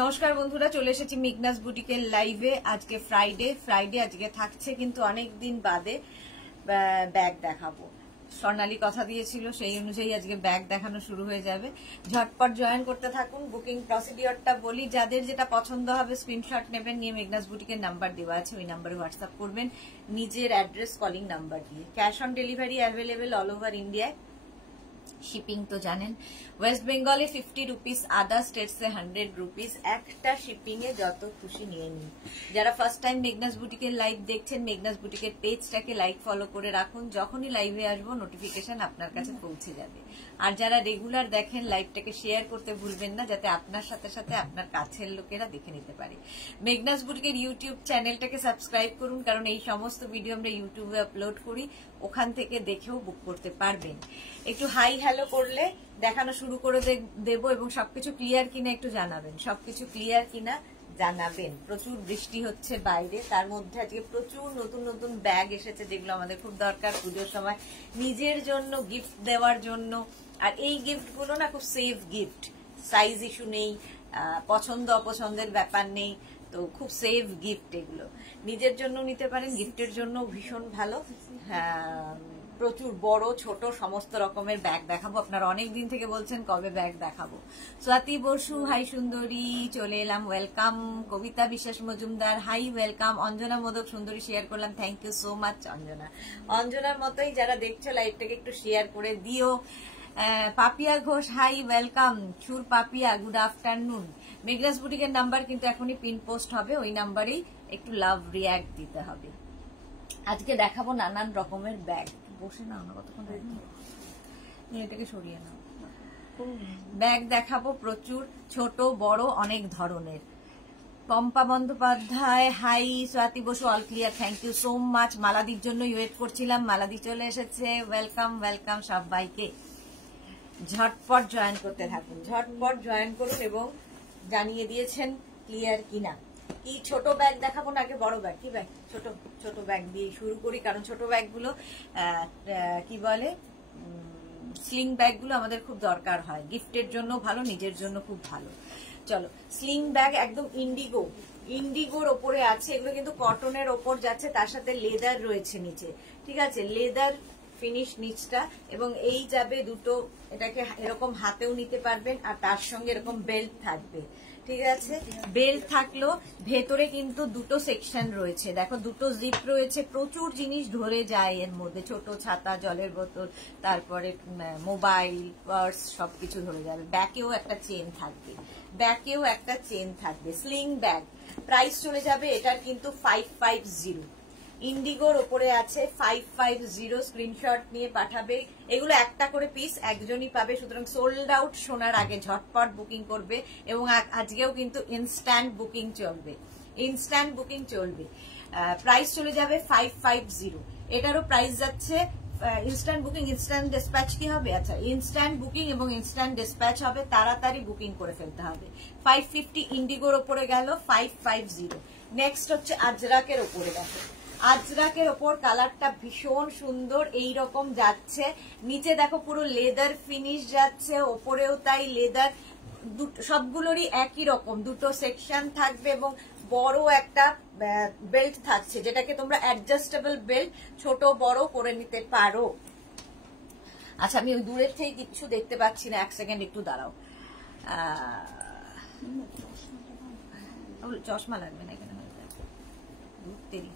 নমস্কার বন্ধুরা, চলে এসেছি মেঘনাস বুটিকের লাইভে। আজকে ফ্রাইডে আজকে থাকছে কিন্তু অনেক দিন বাদে ব্যাগ দেখাবো। স্বর্ণালী কথা দিয়েছিল, সেই অনুযায়ী আজকে ব্যাগ দেখানো শুরু হয়ে যাবে। ঝটপট জয়েন করতে থাকুন। বুকিং প্রসিডিওরটা বলি, যাদের যেটা পছন্দ হবে স্ক্রিনশট নেবেন, নিয়ে মেঘনাস বুটিকের নাম্বার দেওয়া আছে, ওই নাম্বারে হোয়াটসঅ্যাপ করবেন নিজের অ্যাড্রেস কলিং নাম্বার দিয়ে। Cash on delivery available all over ইন্ডিয়ায়। শিপিং তো জানেন, ওয়েস্ট বেঙ্গলে 50 রুপিস, আদার স্টেটসে 100 রুপিস। একটা শিপিং এ যত খুশি নিয়ে নিন। যারা ফার্স্ট টাইম মেঘনাস বুটিকের লাইভ দেখছেন, মেঘনাস বুটিকের পেজটাকে লাইক ফলো করে রাখুন। যখনই লাইভে আসবো নোটিফিকেশন আপনার কাছে পৌঁছে যাবে। আর যারা রেগুলার দেখেন, লাইভটাকে শেয়ার করতে ভুলবেন না, যাতে আপনার সাথে সাথে আপনার কাছের লোকেরা দেখে নিতে পারে। মেঘনাস বুটিকের ইউটিউব চ্যানেলটাকে সাবস্ক্রাইব করুন, কারণ এই সমস্ত ভিডিও আমরা ইউটিউবে আপলোড করি, ওখান থেকে দেখেও বুক করতে পারবেন। একটু হাই হ্যালো করলে দেখানো শুরু করে দেব, এবং সবকিছু ক্লিয়ার কিনা একটু জানাবেন। সবকিছু ক্লিয়ার কিনা জানাবেন। প্রচুর বৃষ্টি হচ্ছে বাইরে, তার মধ্যে আজকে প্রচুর নতুন নতুন ব্যাগ এসেছে, যেগুলো আমাদের খুব দরকার পুজোর সময় নিজের জন্য গিফট দেওয়ার জন্য। আর এই গিফটগুলো না খুব সেফ গিফট, সাইজ ইস্যু নেই, পছন্দ অপছন্দের ব্যাপার নেই, তো খুব সেফ গিফট। এগুলো নিজের জন্য নিতে পারেন, গিফটের জন্য ভীষণ ভালো। প্রচুর বড় ছোট সমস্ত রকমের ব্যাগ দেখাবো। আপনারা অনেক দিন থেকে বলছেন কবে ব্যাগ দেখাবো। স্বাতি বসু হাই সুন্দরী, চলে এলাম, welcome. Kabita Biswas Majumdar hi welcome. Anjana Modak সুন্দরী শেয়ার করলাম, thank you so much Anjana. অঞ্জনার মতোই যারা দেখছো লাইভটাকে একটু শেয়ার করে দিও। Papiya Ghosh hi welcome. সুর পাপিয়া গুড আফটারনুন। মেঘনাস বুটিকের নাম্বার কিন্তু এখনই পিন পোস্ট হবে, ওই নাম্বারেই একটু লাভ রিয়াক্ট দিতে হবে। আজকে দেখাবো নানান রকমের ব্যাগ। বসে না কতক্ষণ, এটাকে সরিয়ে নাও। ব্যাগ দেখাবো প্রচুর, ছোট বড় অনেক ধরনের। Pampa Bandyopadhyay hi. Swati Basu all clear, thank you so much. মালাদির জন্য ওয়েট করছিলাম, মালাদি চলে এসেছে, ওয়েলকাম ওয়েলকাম সবাইকে। ঝটপট জয়েন করতে থাকুন, ঝটপট জয়েন করুন, এবং জানিয়ে দিয়েছেন ক্লিয়ার কিনা। কি ছোট ব্যাগ দেখাবো না আগে বড় ব্যাগ? কি ব্যাগ? ছোট ব্যাগ দিয়ে শুরু করি, কারণ ছোট ব্যাগগুলো কি বলে, স্লিং ব্যাগগুলো আমাদের খুব দরকার হয়, গিফটের জন্য ভালো, নিজের জন্য খুব ভালো। চলো, স্লিং ব্যাগ একদম ইন্ডিগোর ওপরে আছে। এগুলো কিন্তু কটনের ওপর যাচ্ছে, তার সাথে লেদার রয়েছে নিচে, ঠিক আছে, লেদার ফিনিশ নিচটা, এবং এই যাবে দুটো, এটাকে এরকম হাতেও নিতে পারবেন, আর তার সঙ্গে এরকম বেল্ট থাকবে, ঠিক আছে। বেল্ট থাকলো, ভেতরে কিন্তু দুটো সেকশন রয়েছে, দেখো দুটো জিপ রয়েছে, প্রচুর জিনিস ধরে যায় এর মধ্যে, ছোট ছাতা, জলের বোতল, তারপরে মোবাইল, পার্স, সবকিছু ধরে যাবে। ব্যাকেও একটা চেন থাকবে, স্লিং ব্যাগ। প্রাইস চলে যাবে এটার কিন্তু 550। ইন্ডিগোর ওপরে আছে 550, স্ক্রিনশট নিয়ে পাঠাবে। এগুলো একটা করে পিস, একজনই পাবে, সুতরাং সোল্ড আউট শোনার আগে ঝটপট বুকিং করবে। এবং আজকেও কিন্তু ইনস্ট্যান্ট বুকিং চলবে। প্রাইস চলে যাবে 550। এটারও প্রাইস যাচ্ছে ইনস্ট্যান্ট বুকিং, ইনস্ট্যান্ট ডিসপ্যাচ কি হবে? আচ্ছা, ইনস্ট্যান্ট বুকিং এবং ইনস্ট্যান্ট ডিসপ্যাচ হবে, তাড়াতাড়ি বুকিং করে ফেলতে হবে। 550 ইন্ডিগোর ওপরে গেল, 550। নেক্সট হচ্ছে আজরাকের ওপরে। দেখো আজরাকের ওপর কালারটা ভীষণ সুন্দর, এই রকম যাচ্ছে, নিচে দেখো পুরো লেদার ফিনিশ যাচ্ছে, ওপরেও তাই লেদার, সবগুলোরই একই রকম, দুটো সেকশন থাকবে, এবং বড় একটা বেল্ট থাকছে, যেটাকে তোমরা অ্যাডজাস্টেবল বেল্ট ছোট বড় করে নিতে পারো। আচ্ছা, আমি ওই দূরের থেকে কিছু দেখতে পাচ্ছি না, এক সেকেন্ড একটু দাঁড়াও। চশমা লাগবে না এখানে, দেরি।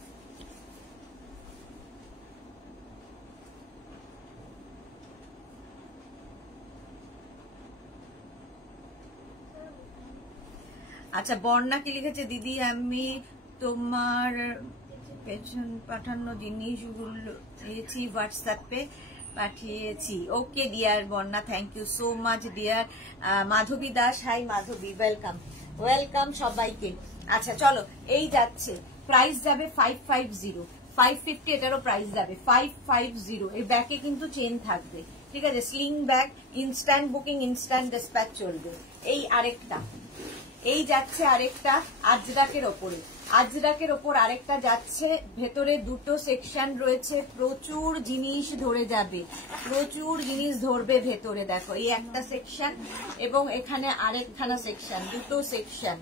আচ্ছা, বর্ণা কি লিখেছে? দিদি আমি তোমার পেছন পাঠানো জিনিসগুলো দিয়েছি, হোয়াটসঅ্যাপে পাঠিয়েছি। Okay dear Barna, thank you so much dear. Madhabi Das hi Madhabi, welcome সবাইকে। আচ্ছা চলো, এই যাচ্ছে, প্রাইস যাবে 550, 550 এটারও প্রাইস যাবে 550। এই ব্যাগে কিন্তু চেন থাকবে, ঠিক আছে, sling bag, instant booking, instant dispatch চলবে। এই আরেকটা, এই যাচ্ছে আরেকটা আজরাকের ওপরে, আজরাকের ওপর আরেকটা যাচ্ছে, ভেতরে দুটো সেকশন রয়েছে, প্রচুর জিনিস ধরে যাবে, প্রচুর জিনিস ধরবে ভেতরে। দেখো এই একটা সেকশন এবং এখানে আরেকখানা সেকশন, দুটো সেকশন,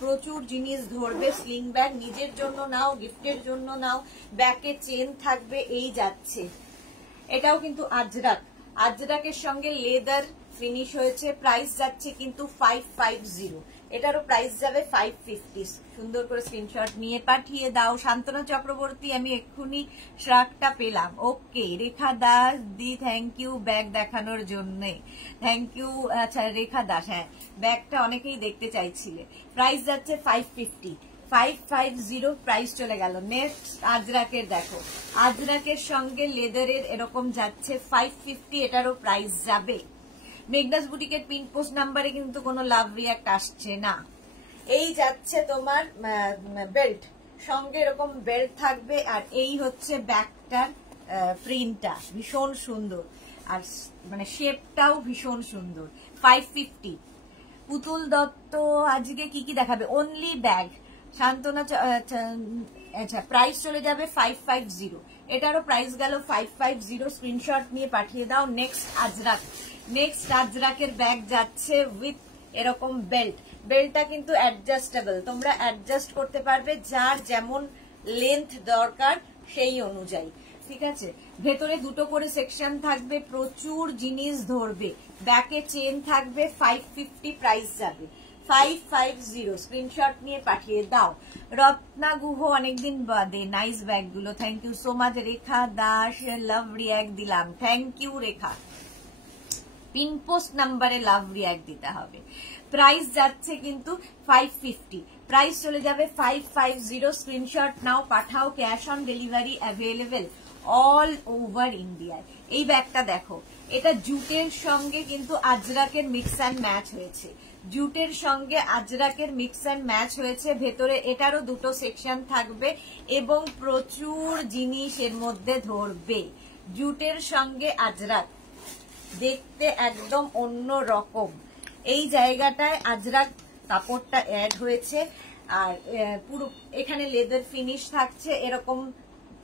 প্রচুর জিনিস ধরবে। স্লিং ব্যাগ নিজের জন্য নাও, গিফটের জন্য নাও, ব্যাকে চেন থাকবে। এই যাচ্ছে, এটাও কিন্তু আজরাক, আজরাকের সঙ্গে লেদার ফিনিশ হয়েছে। প্রাইস যাচ্ছে কিন্তু 550, এটারও প্রাইস যাবে 550। সুন্দর করে স্ক্রিনশট নিয়ে পাঠিয়ে দাও। শান্তনা চক্রবর্তী, আমি এক্ষুনি শ্রাকটা পেলাম। ওকে, রেখা দাস দি থ্যাংক ইউ ব্যাগ দেখানোর জন্য, থ্যাংক ইউ। আচ্ছা রেখা দাস, হ্যাঁ ব্যাগটা অনেকেই দেখতে চাইছিলে। প্রাইস যাচ্ছে 550, 550 প্রাইস চলে গেল। নেক্সট আজরাকের দেখো, আজরাকের সঙ্গে লেদারের এরকম যাচ্ছে 550, এটারও প্রাইস যাবে। মেঘনাস বুটিকের পিন পোস্ট নাম্বারে কিন্তু কোনো লাভ রিয়াক্ট আসছে না। এই যাচ্ছে তোমার বেল্ট, সঙ্গে এরকম বেল্ট থাকবে, আর এই হচ্ছে ব্যাগটার প্রিন্টটা ভীষণ সুন্দর, আর মানে শেপটাও ভীষণ সুন্দর। 550। পুতুল দত্ত আজকে কি কি দেখাবে? Only bag. শান্তনা, আচ্ছা প্রাইস চলে যাবে 550, এটারও প্রাইস গেল 550। স্ক্রিনশট নিয়ে পাঠিয়ে দাও। নেক্সট আজরাক, নেক্সট আজরাকের ব্যাগ যাচ্ছে উইথ এরকম বেল্ট। বেল্টটা কিন্তু অ্যাডজাস্টেবল, তোমরা অ্যাডজাস্ট করতে পারবে যার যেমন লেন্থ দরকার সেই অনুযায়ী, ঠিক আছে। ভেতরে দুটো করে সেকশন থাকবে, প্রচুর জিনিস ধরবে, ব্যাকে চেন থাকবে। 550 প্রাইস যাবে, 550। স্ক্রিনশট নিয়ে পাঠিয়ে দাও। রত্না গুহ, অনেকদিন বাদে নাইস ব্যাগগুলো, thank you so much. Rekha Das, love react দিলাম, thank you Rekha. Pin post নাম্বারে লাভ রিয়াক্ট দিতে হবে। প্রাইস যাচ্ছে কিন্তু 550, প্রাইস চলে যাবে 550। স্ক্রিনশট নাও, পাঠাও। Cash on delivery available all over ইন্ডিয়ায়। এই ব্যাগটা দেখো, এটা জুটের সঙ্গে কিন্তু আজরাকের মিক্স অ্যান্ড ম্যাচ হয়েছে, জুটের সঙ্গে আজরাকের মিক্স অ্যান্ড ম্যাচ হয়েছে। ভেতরে এটারও দুটো সেকশন থাকবে এবং প্রচুর জিনিস এর মধ্যে ধরবে। জুটের সঙ্গে আজরাক, দেখতে একদম অন্য রকম। এই জায়গাটায় আজরাক কাপড়টা অ্যাড হয়েছে, আর পুরো এখানে লেদার ফিনিশ থাকছে। এরকম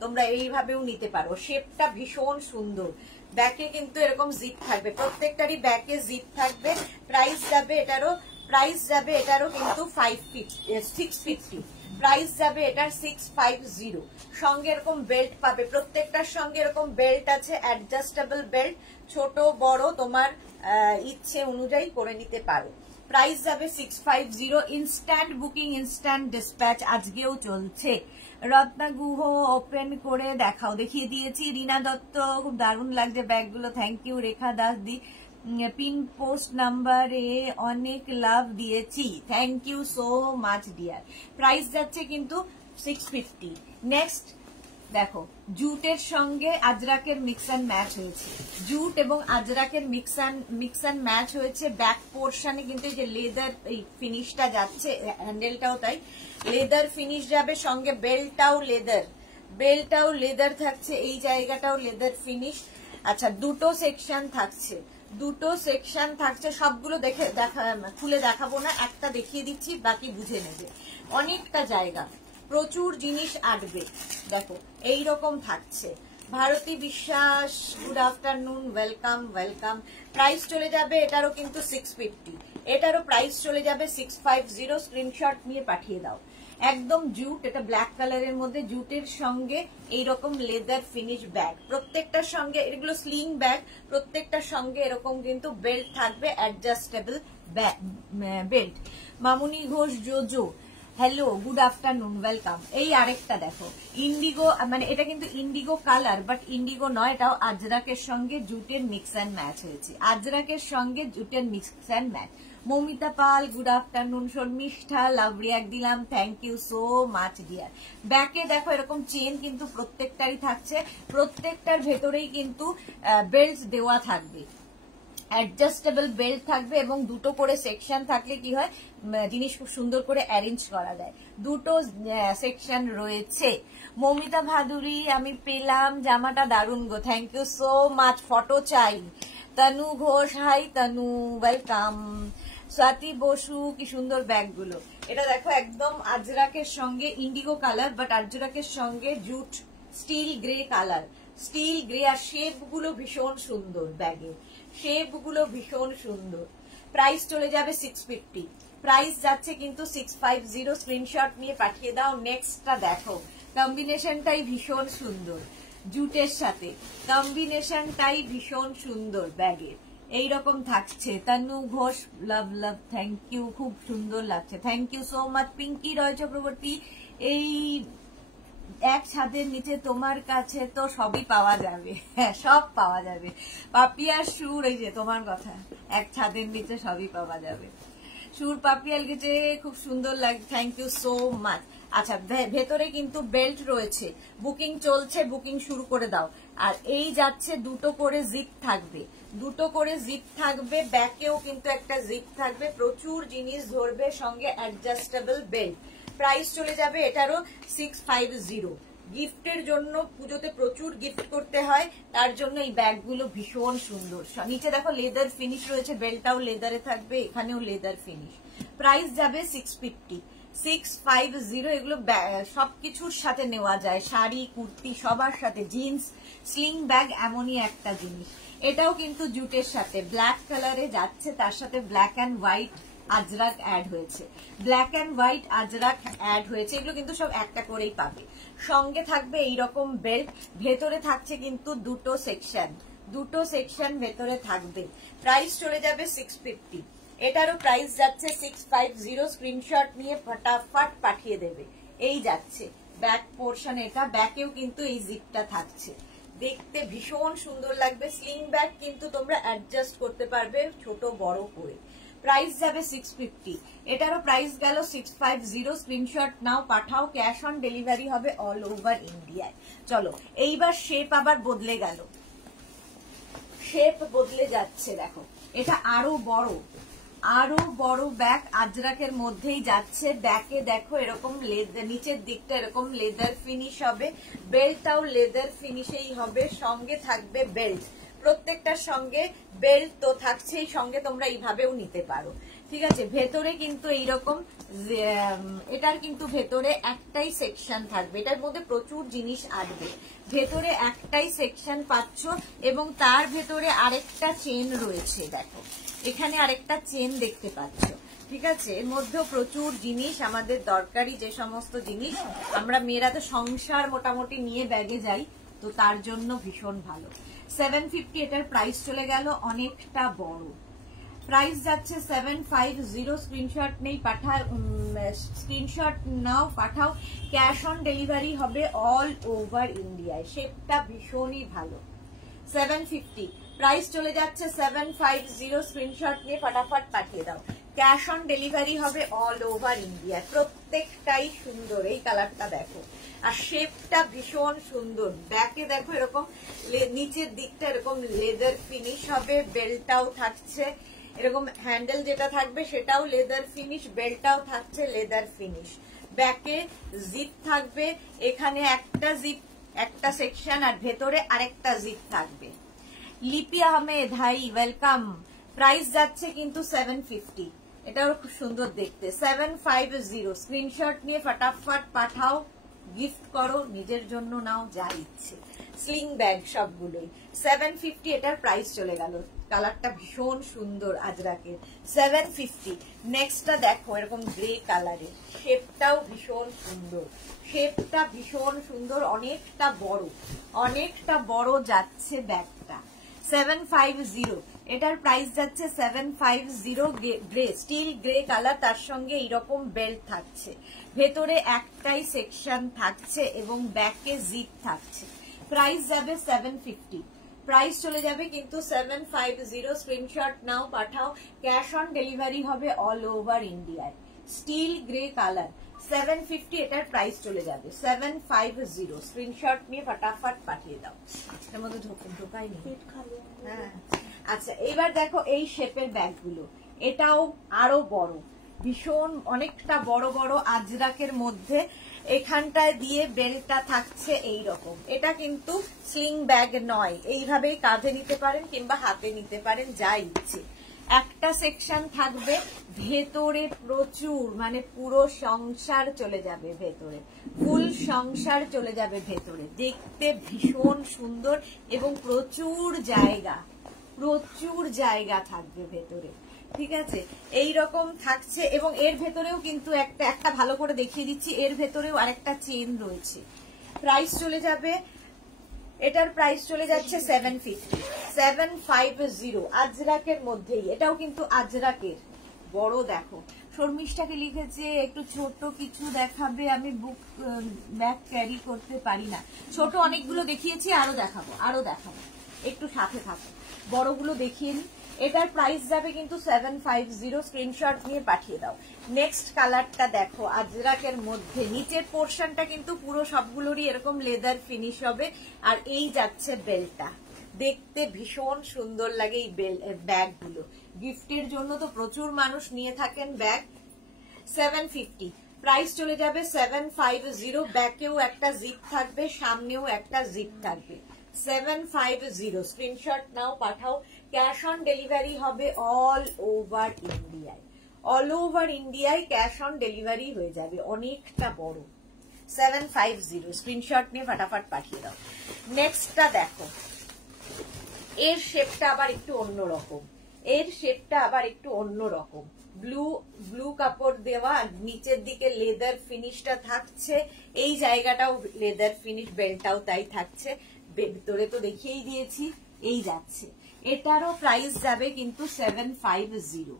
তোমরা এইভাবেও নিতে পারো, শেপটা ভীষণ সুন্দর। ব্যাকে কিন্তু এরকম জিপ থাকবে, প্রত্যেকটারই ব্যাকে জিপ থাকবে। প্রাইস যাবে এটারও কিন্তু 650, প্রাইস যাবে এটার 650। সঙ্গে এরকম বেল্ট পাবে, প্রত্যেকটার সঙ্গে এরকম বেল্ট আছে, অ্যাডজাস্টেবল বেল্ট, ছোট বড় তোমার ইচ্ছে অনুযায়ী করে নিতে পারো। প্রাইস যাবে 650। ইনস্ট্যান্ট বুকিং, ইনস্ট্যান্ট ডিসপ্যাচ আজকেও চলছে। রত্না গুহ ওপেন করে দেখাও, দেখিয়ে দিয়েছি। রিনা দত্ত, খুব দারুণ লাগছে ব্যাগগুলো, থ্যাংক ইউ। রেখা দাস দি, পিন পোস্ট নাম্বারে অনেক লাভ দিয়েছি, thank you so much dear. Price যাচ্ছে কিন্তু 650। নেক্সট দেখো, জুটের সঙ্গে আজরাকের মিক্স অ্যান্ড ম্যাচ হয়েছে, জুট এবং আজরাকের মিক্স অ্যান্ড ম্যাচ হয়েছে। ব্যাক পোর্শনে কিন্তু যে লেদার এই ফিনিশটা যাচ্ছে, হ্যান্ডেলটাও তাই লেদার ফিনিশ যাবে, সঙ্গে বেল্টটাও লেদার থাকছে, এই জায়গাটাও লেদার ফিনিশ। আচ্ছা দুটো সেকশন থাকছে, সবগুলো খুলে দেখাবো না, একটা দেখিয়ে দিচ্ছি, বাকি বুঝে নেবে। অনেকটা জায়গা, প্রচুর জিনিস আটবে। দেখো এইরকম থাকছে। ভারতী বিশ্বাস, গুড আফটারনুন, ওয়েলকাম। প্রাইস চলে যাবে এটারও কিন্তু 650, এটারও প্রাইস চলে যাবে 650। স্ক্রিনশট নিয়ে পাঠিয়ে দাও। একদম জুট, এটা ব্ল্যাক কালারের মধ্যে, জুটের সঙ্গে এইরকম লেদার ফিনিশ ব্যাগ, প্রত্যেকটার সঙ্গে এগুলো স্লিং ব্যাগ, প্রত্যেকটার সঙ্গে এরকম কিন্তু বেল্ট থাকবে, অ্যাডজাস্টেবল বেল্ট। মামুনি Ghosh, JoJo, hello, good afternoon, welcome. এই আরেকটা দেখো, ইন্ডিগো, মানে এটা কিন্তু ইন্ডিগো কালার, বাট ইন্ডিগো নয়, এটাও আজরাকের সঙ্গে জুটের মিক্স অ্যান্ড ম্যাচ হয়েছে, আজরাকের সঙ্গে জুটের mix and match. Mamita Pal, good afternoon. Sharmishtha, love react দিলাম, thank you so much dear. ব্যাকে দেখো এরকম চেন কিন্তু প্রত্যেকটারই থাকছে, প্রত্যেকটার ভেতরেই কিন্তু বেল্ট দেওয়া থাকবে, অ্যাডজাস্টেবল বেল্ট থাকবে, এবং দুটো করে সেকশন থাকলে কি হয়, জিনিস খুব সুন্দর করে অ্যারেঞ্জ করা যায়। দুটো সেকশন রয়েছে। মমিতা ভাদুরী, আমি পেলাম, জামাটা দারুণ গো, thank you so much, photo চাই। Tanu Ghosh, hi Tanu, welcome. স্বাতি বসু, কি সুন্দর ব্যাগগুলো। এটা দেখো একদম আজরাকের সঙ্গে ইন্ডিগো কালার, বাট আজরাকের সঙ্গে jute steel grey colour, steel grey. আর শেপ গুলো ভীষণ সুন্দর, ব্যাগের শেপ গুলো ভীষণ সুন্দর। প্রাইস চলে যাবে 650, প্রাইস যাচ্ছে কিন্তু 650। স্ক্রিনশট নিয়ে পাঠিয়ে দাও। নেক্সটটা দেখো, কম্বিনেশনটাই ভীষণ সুন্দর, জুটের সাথে কম্বিনেশনটাই ভীষণ সুন্দর ব্যাগের। এইরকম থাকছে। Tanu Ghosh, love love, thank you, খুব সুন্দর লাগছে, thank you so much. Pinky Roy Chakraborty, এই এক ছাদের নিচে তোমার কাছে তো সবই পাওয়া যাবে, হ্যাঁ সব পাওয়া যাবে। পাপিয়ার সুর, এই যে তোমার কথা, এক ছাদের নিচে সবই পাওয়া যাবে। সুর পাপিয়াল গেছে, খুব সুন্দর লাগে, থ্যাংক ইউ সো মাচ। আচ্ছা, ভেতরে কিন্তু বেল্ট রয়েছে, বুকিং চলছে, বুকিং শুরু করে দাও। আর এই যাচ্ছে দুটো করে জিপ থাকবে, দুটো করে জিপ থাকবে, ব্যাকেও কিন্তু একটা জিপ থাকবে, প্রচুর জিনিস ধরবে, সঙ্গে অ্যাডজাস্টেবল বেল্ট। প্রাইস চলে যাবে এটারও 650। গিফটের জন্য, পুজোতে প্রচুর গিফট করতে হয়, তার জন্য এই ব্যাগগুলো ভীষণ সুন্দর। নিচে দেখো লেদার ফিনিশ রয়েছে, বেল্টটাও লেদারে থাকবে, এখানেও লেদার ফিনিশ। প্রাইস যাবে 650, 650। এগুলো সবকিছুর সাথে নেওয়া যায়, শাড়ি কুর্তি সবার সাথে, জিন্স, স্লিং ব্যাগ এমনই একটা জিনিস। এটাও কিন্তু জুটের সাথে ব্ল্যাক কালারে যাচ্ছে, তার সাথে black and white Ajrakh add হয়েছে, black and white Ajrakh add হয়েছে। এগুলো কিন্তু সব একটা করেই পাবে। সঙ্গে থাকবে এইরকম বেল্ট, ভেতরে থাকছে কিন্তু দুটো সেকশন, দুটো সেকশন ভেতরে থাকবে। প্রাইস চলে যাবে 650, এটারও প্রাইস যাচ্ছে 650। স্ক্রিনশট নিয়ে ফটাফট পাঠিয়ে দেবে। এই যাচ্ছে ব্যাক পোর্শন, এটা ব্যাকেও কিন্তু এই জিপটা থাকছে, দেখতে ভীষণ সুন্দর লাগবে। স্লিং ব্যাগ কিন্তু তোমরা অ্যাডজাস্ট করতে পারবে ছোট বড় করে। প্রাইস যাবে 650, এটারও প্রাইস গেল 650। স্ক্রিনশট নাও, পাঠাও, ক্যাশ অন ডেলিভারি হবে অল ওভার ইন্ডিয়ায়। চলো এইবার শেপ আবার বদলে গেল, শেপ বদলে যাচ্ছে। দেখো এটা আরো বড়, আরো বড় ব্যাগ, আজরাকের মধ্যেই যাচ্ছে। ব্যাকে দেখো এরকম লেদার, নিচের দিকটা এরকম লেদার ফিনিশ হবে, বেল্টটাও লেদার ফিনিশেই হবে, সঙ্গে থাকবে বেল্ট, প্রত্যেকটার সঙ্গে বেল্ট তো থাকছেই, সঙ্গে তোমরা এইভাবেও নিতে পারো, ঠিক আছে। ভেতরে কিন্তু এইরকম, এটার কিন্তু ভেতরে একটাই সেকশন থাকবে, এটার মধ্যে প্রচুর জিনিস আসবে, ভেতরে একটাই সেকশন পাচ্ছ, এবং তার ভেতরে আরেকটা চেন রয়েছে। দেখো এখানে আরেকটা চেন দেখতে পাচ্ছ, ঠিক আছে। এর মধ্যেও প্রচুর জিনিস, আমাদের দরকারি যে সমস্ত জিনিস, আমরা মেয়েরা তো সংসার মোটামুটি নিয়ে ব্যাগে যাই, তো তার জন্য ভীষণ ভালো। 750 এটার প্রাইস চলে গেল, অনেকটা বড়। প্রাইস যাচ্ছে 750। স্ক্রিনশট নেই, স্ক্রিনশট নাও, পাঠাও, ক্যাশ অন ডেলিভারি হবে অল ওভার ইন্ডিয়ায়। শেপটা ভীষণই ভালো। 750 প্রাইস চলে যাচ্ছে 750। স্ক্রিনশট নিয়ে ফটাফট পাঠিয়ে দাও, ক্যাশ অন ডেলিভারি হবে অল ওভার ইন্ডিয়া। প্রত্যেকটাই সুন্দর, এই কালারটা দেখো, আর শেপটা ভীষণ সুন্দর। ব্যাকে দেখো এরকম নিচের দিকটা এরকম লেদার ফিনিশ হবে, বেল্টটাও থাকছে এরকম, হ্যান্ডেল যেটা থাকবে সেটাও লেদার ফিনিশ, বেল্টটাও থাকছে লেদার ফিনিশ। ব্যাকে জিপ থাকবে, এখানে একটা জিপ, একটা সেকশন, আর ভেতরে আরেকটা জিপ থাকবে। লিপি আহমেদ, হাই, ওয়েলকাম। প্রাইস যাচ্ছে কিন্তু 750, এটাও খুব সুন্দর দেখতে। 750। স্ক্রিনশট নিয়ে ফটাফট পাঠাও, গিফট করো, নিজের জন্য নাও, যা ইচ্ছে। স্লিং ব্যাগ সবগুলোই 750, এটার প্রাইস চলে গেল। কালারটা ভীষণ সুন্দর আজরাকের, 750। নেক্সটটা দেখো এরকম গ্রে কালারের, শেপটাও ভীষণ সুন্দর, শেপটা ভীষণ সুন্দর, অনেকটা বড়, অনেকটা বড় যাচ্ছে ব্যাগটা। 750, এটার প্রাইস যাচ্ছে 750। গ্রে, স্টিল গ্রে কালার, তার সঙ্গে এইরকম বেল্ট থাকছে, ভেতরে একটাই সেকশন থাকছে এবং ব্যাকে জিপ থাকছে। প্রাইস যাবে 750, প্রাইস চলে যাবে কিন্তু 750। স্ক্রিনশট নাও, পাঠাও, ক্যাশ অন ডেলিভারি হবে অল ওভার ইন্ডিয়ায়। স্টিল গ্রে কালার, 750, এটার প্রাইস চলে যাবে 750। স্ক্রিনশট নিয়ে ফটাফট পাঠিয়ে দাও। এর মধ্যে ঢোকাই নি, হ্যাঁ। আচ্ছা, এবার দেখো এই শেপের ব্যাগগুলো, এটাও আরো বড়, ভীষণ অনেকটা বড় বড় আজরাকের মধ্যে, এখানটায় দিয়ে বেল্টটা থাকছে এই রকম। এটা কিন্তু স্লিং ব্যাগ নয়, এইভাবেই কাঁধে নিতে পারেন কিংবা হাতে নিতে পারেন, যা ইচ্ছে। একটা সেকশন থাকবে ভেতরে প্রচুর, মানে পুরো সংসার চলে যাবে ভেতরে, ফুল সংসার চলে যাবে ভেতরে, দেখতে ভীষণ সুন্দর এবং প্রচুর জায়গা থাকবে ভেতরে। ঠিক আছে, এই রকম থাকছে। এবং এর ভেতরেও কিন্তু একটা ভালো করে দেখিয়ে দিচ্ছি, এর ভেতরেও আরেকটা চেন রয়েছে। প্রাইস চলে যাবে, এটার প্রাইস চলে যাচ্ছে 750 আজরাকের মধ্যেই। এটাও কিন্তু আজরাকের, বড় দেখো। শর্মিষ্ঠাকে লিখেছে একটু ছোট কিছু দেখাবে, আমি বুক ব্যাগ ক্যারি করতে পারি না। ছোট অনেকগুলো দেখিয়েছি, আরো দেখাবো, একটু সাথে থাকো, বড়গুলো দেখিয়ে নি। এটার প্রাইস যাবে কিন্তু 750, স্ক্রিনশট নিয়ে পাঠিয়ে দাও। নেক্সট কালারটা দেখো, আজরাকের মধ্যে নিচের পোর্শনটা কিন্তু পুরো সবগুলোরই এরকম লেদার ফিনিশ হবে। আর এই যাচ্ছে বেলটা, দেখতে ভীষণ সুন্দর লাগে এই ব্যাগগুলো। গিফটের জন্য তো প্রচুর মানুষ নিয়ে থাকেন ব্যাগ। 750 প্রাইস চলে যাবে 750। ব্যাকেও একটা জিপ থাকবে, সামনেও একটা জিপ থাকবে। 750 স্ক্রিনশট নাও, পাঠাও। ক্যাশ অন ডেলিভারি হবে অল ওভার ইন্ডিয়ায় ক্যাশ অন ডেলিভারি হয়ে যাবে। অনেকটা বড়। 750 স্ক্রিনশট নিয়ে ফাটাফাট পাঠিয়ে দাও। নেক্সটটা দেখো, এর শেপটা আবার একটু অন্যরকম। ব্লু কাপড় দেওয়া, নিচের দিকে লেদার ফিনিশটা থাকছে, এই জায়গাটাও লেদার ফিনিশ, বেল্টটাও তাই থাকছে। ভেতরে তো দেখিয়েই দিয়েছি। এই যাচ্ছে, এটারও প্রাইস যাবে কিন্তু 750।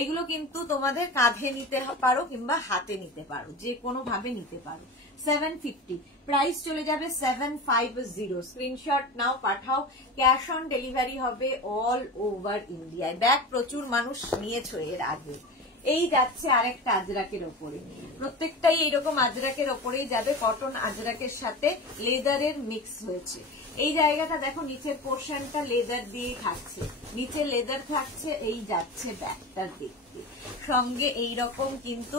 এগুলো কিন্তু তোমাদের কাঁধে নিতে পারো কিংবা হাতে নিতে পারো, যে কোনো ভাবে নিতে পারো। 750 প্রাইস চলে যাবে 750। স্ক্রিনশট নাও, পাঠাও। ক্যাশ অন ডেলিভারি হবে অল ওভার ইন্ডিয়ায়। ব্যাগ প্রচুর মানুষ নিয়েছো এর আগে। এই যাচ্ছে আরেকটা আজরাকের ওপরে, প্রত্যেকটাই এইরকম আজরাকের ওপরেই যাবে। কটন আজরাকের সাথে লেদারের মিক্স হয়েছে। এই জায়গাটা দেখো, নিচের পোর্শনটা লেদার দিয়ে থাকছে, নিচে লেদার থাকছে। এই যাচ্ছে ব্যাগটার দেখতে, সঙ্গে এইরকম কিন্তু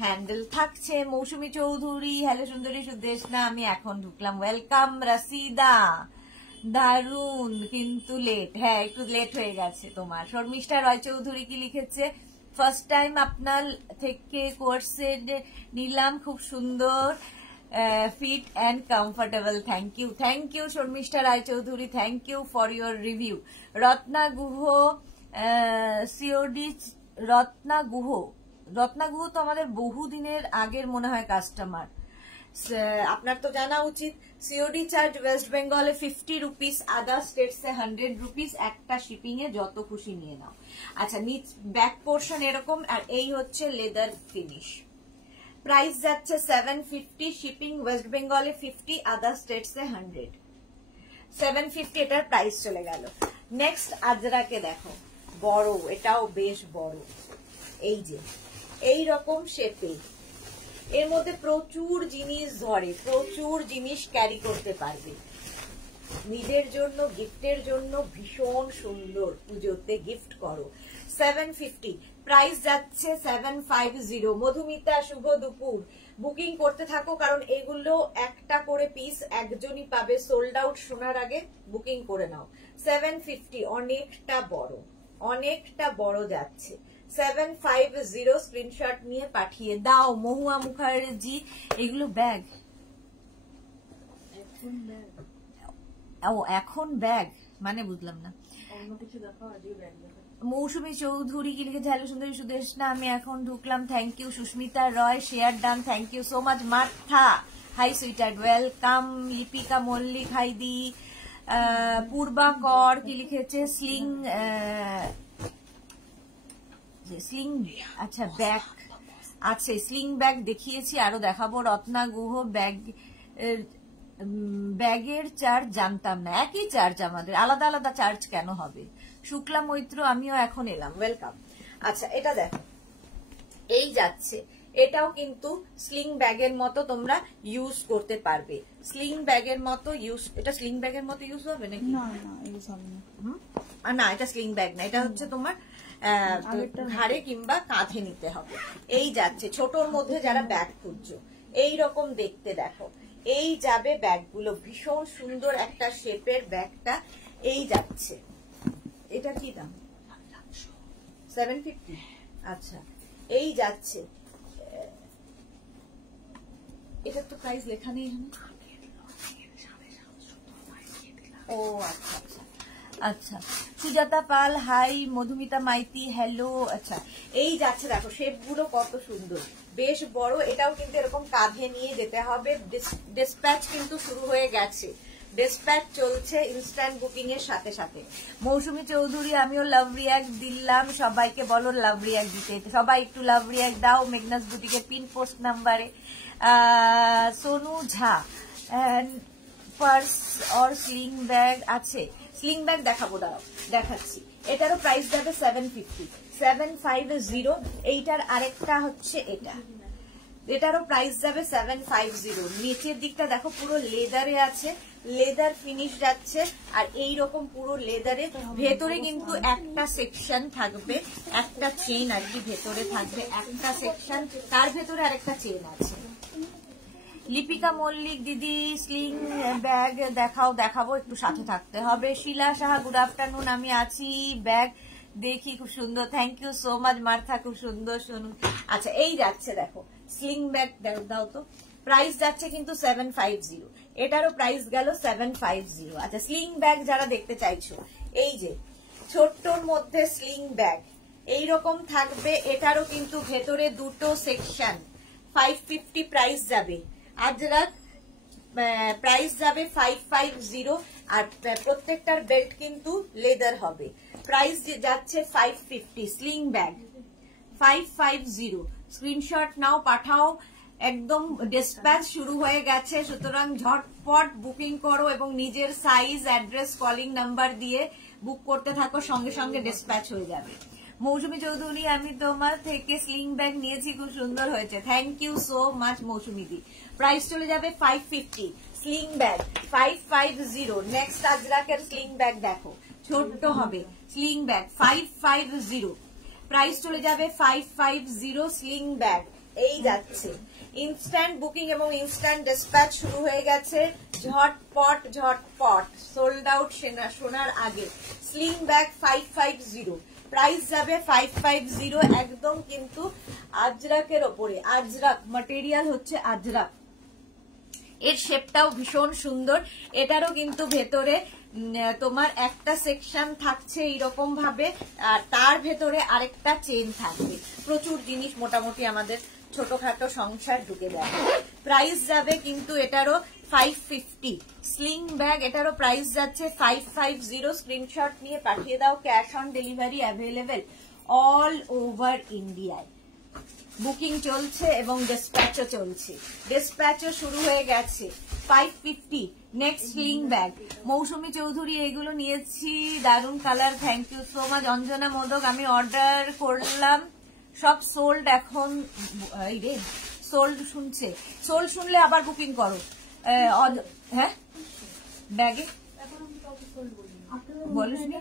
হ্যান্ডেল থাকছে। মৌসুমী চৌধুরী, হ্যালো সুন্দরী সুদেশনা, আমি এখন ঢুকলাম, ওয়েলকাম। রাসিদা, দারুন কিন্তু লেট, হ্যাঁ একটু লেট হয়ে গেছে তোমার। শর্মিষ্ঠা রয় চৌধুরী কি লিখেছে, ফার্স্ট টাইম আপনার থেকে কোর্সে নিলাম, খুব সুন্দর, fit and comfortable. Thank you Sharmistha Roy Chowdhury, thank you for your review. Ratna Guha, COD Ratna Guha তো আমাদের বহুদিনের আগের মনে হয় কাস্টমার। আপনার তো জানা উচিত। সিওডি চার্জ ওয়েস্ট বেঙ্গলে 50 রুপিস, আদার স্টেটসে 100 রুপিস, একটা শিপিং এ যত খুশি নিয়ে নাও। আচ্ছা, নিচ ব্যাক পোর্শন এরকম, আর এই হচ্ছে লেদার ফিনিশ। প্রাইস যাচ্ছে 750, শিপিং ওয়েস্ট বেঙ্গলে 50, আদার স্টেটসে 100। 750 এটার প্রাইস চলে গেল। নেক্সট আজরাকে দেখো, বড়, এটাও বেশ বড়। এই যে এই রকম শেপে, এর মধ্যে প্রচুর জিনিস ধরে, প্রচুর জিনিস ক্যারি করতে পারবে। নিজের জন্য, গিফটের জন্য ভীষণ সুন্দর, পুজোতে গিফট করো। 750 প্রাইস যাচ্ছে 750। মধুমিতা, শুভ দুপুর। বুকিং করতে থাকো, কারণ এগুলো একটা করে পিস একজনই পাবে। সোল্ড আউট শোনার আগে বুকিং করে নাও। 750 অনেকটা বড় যাচ্ছে। 750 স্ক্রিনশট নিয়ে পাঠিয়ে দাও। মহুয়া মুখার্জি, এগুলো ব্যাগ, এখন ব্যাগ মানে বুঝলাম না। মৌসুমী চৌধুরী কি লিখেছে, হ্যালো সুন্দরী সুদেশনা, আমি এখন ঢুকলাম, thank you. Susmita Roy, share done, thank you so much. Martha, hi sweetheart, welcome. Lipika Mallick, hi দি। পূর্বা কর কি লিখেছে, স্লিং, আচ্ছা ব্যাগ আছে, স্লিং ব্যাগ দেখিয়েছি, আরো দেখাবো। রত্না গুহ, ব্যাগের চার্জ জানতাম না, একই চার্জ আমাদের, আলাদা আলাদা চার্জ কেন হবে? শুক্লা মৈত্র, আমিও এখন এলাম, ওয়েলকাম। আচ্ছা, এটা দেখো, এই যাচ্ছে, এটাও কিন্তু স্লিং ব্যাগের মতো তোমরা ইউজ করতে পারবে। স্লিং ব্যাগের মতো ইউজ, এটা স্লিং ব্যাগের মতো ইউজ হবে নাকি? না, এটা স্লিং ব্যাগ না, এটা হচ্ছে তোমার ঘাড়ে কিংবা কাঁধে নিতে হবে। এই যাচ্ছে, ছোটর মধ্যে যারা ব্যাগ খুঁজছো, এই রকম দেখতে দেখো, এই যাবে ব্যাগগুলো, ভীষণ সুন্দর একটা শেপের ব্যাগটা। এই যাচ্ছে, এটা কি দাম? 750। আচ্ছা এই যাচ্ছে, এটার তো প্রাইস লেখা নেই এখানে। ও আচ্ছা আচ্ছা আচ্ছা, সুজাতা পাল হাই, মধুমিতা মাইতি হ্যালো। আচ্ছা এই যাচ্ছে, দেখো শেপ গুলো কত সুন্দর, বেশ বড়। এটাও কিন্তু এরকম কাঁধে নিয়ে যেতে হবে। ডিসপ্যাচ কিন্তু শুরু হয়ে গেছে, ডিসপ্যাচ চলছে ইনস্ট্যান্ট বুকিং এর সাথে সাথে। মৌসুমী চৌধুরী আমিও লাভ রিয়াক্ট দিলাম, সবাইকে বলো লাভ রিয়াক্ট দিতে, সবাই একটু লাভ রিয়াক্ট দাও মেঘনাস বুটিকে পিন পোস্ট নাম্বারে। সোনু ঝা পার্স অর স্লিং ব্যাগ আছে, স্লিং ব্যাগ দেখাবো, দাঁড়াও দেখাচ্ছি। এটারও প্রাইস যাবে 750, 750। এইটার আরেকটা হচ্ছে এটা, এটারও প্রাইস যাবে 750। নিচের দিকটা দেখো পুরো লেদারে আছে, লেদার ফিনিশ যাচ্ছে, আর এই রকম পুরো লেদারে। ভেতরে কিন্তু একটা সেকশন থাকবে, একটা চেন আর কি ভেতরে থাকবে একটা সেকশন, তার ভেতরে আরেকটা চেন আছে। লিপিকা মল্লিক দিদি স্লিং ব্যাগ দেখাও, দেখাবো, একটু সাথে থাকতে হবে। শিলা সাহা গুড আফটারনুন, আমি আছি, ব্যাগ দেখি খুব সুন্দর, thank you so much Martha, খুব সুন্দর শুনুন। আচ্ছা এই যাচ্ছে দেখো স্লিং ব্যাগ দাও তো, প্রাইস যাচ্ছে কিন্তু 750, এটারও প্রাইস গেল 750। আচ্ছা স্লিং ব্যাগ যারা দেখতে চাইছো, এই যে ছোট্টর মধ্যে স্লিং ব্যাগ এইরকম থাকবে, এটারও কিন্তু ভেতরে দুটো সেকশন, 550 প্রাইস যাবে। আজরাক প্রাইস যাবে 550, আর প্রত্যেকটার বেল্ট কিন্তু লেদার হবে। প্রাইস যাচ্ছে 550, স্লিং ব্যাগ 550। স্ক্রিনশট নাও, পাঠাও, একদম ডিসপ্যাচ শুরু হয়ে গেছে, সুতরাং ঝটপট বুকিং করো এবং নিজের সাইজ, অ্যাড্রেস, কলিং নাম্বার দিয়ে বুক করতে থাকো, সঙ্গে সঙ্গে ডিসপ্যাচ হয়ে যাবে। মৌসুমী চৌধুরী আমি তোমার থেকে স্লিং ব্যাগ নিয়েছি, খুব সুন্দর হয়েছে, thank you so much Moushumi দি। প্রাইস চলে যাবে 550, স্লিং ব্যাগ 550। নেক্সট আজরাকের স্লিং ব্যাগ দেখো, ছোট্ট হবে স্লিং ব্যাগ 550, প্রাইস চলে যাবে 550 স্লিং ব্যাগ। এই যাচ্ছে ইনস্ট্যান্ট বুকিং এবং ইনস্ট্যান্ট ডিসপ্যাচ শুরু হয়ে গেছে, ঝটপট ঝটপট সোল্ড আউট শোনার আগে। স্লিং ব্যাগ 550, প্রাইস যাবে 550, একদম কিন্তু আজরাকের ওপরে। আজরাক ম্যাটেরিয়াল হচ্ছে আজরাক, এর শেপটাও ভীষণ সুন্দর। এটারও কিন্তু ভেতরে তোমার একটা সেকশন থাকছে এইরকম ভাবে, আর তার ভেতরে আরেকটা চেন থাকবে। প্রচুর জিনিস মোটামুটি আমাদের ছোটখাটো সংসার ঢুকে দেয়। প্রাইস যাবে কিন্তু এটারও 550, স্লিং ব্যাগ এটারও প্রাইস যাচ্ছে 550। স্ক্রিনশট নিয়ে পাঠিয়ে দাও, cash on delivery available all over ইন্ডিয়ায়। বুকিং চলছে এবং ডিসপ্যাচও চলছে, ডিসপ্যাচও শুরু হয়ে গেছে। 550 next sling bag. Moushumi Chowdhury এগুলো নিয়েছি, দারুণ colour, thank you so much. Anjana Modak আমি অর্ডার করলাম, সব সোল্ড এখন। এই রে সোল্ড শুনছে, সোল্ড শুনলে আবার বুকিং করো। হ্যাঁ ব্যাগে বলিস নি?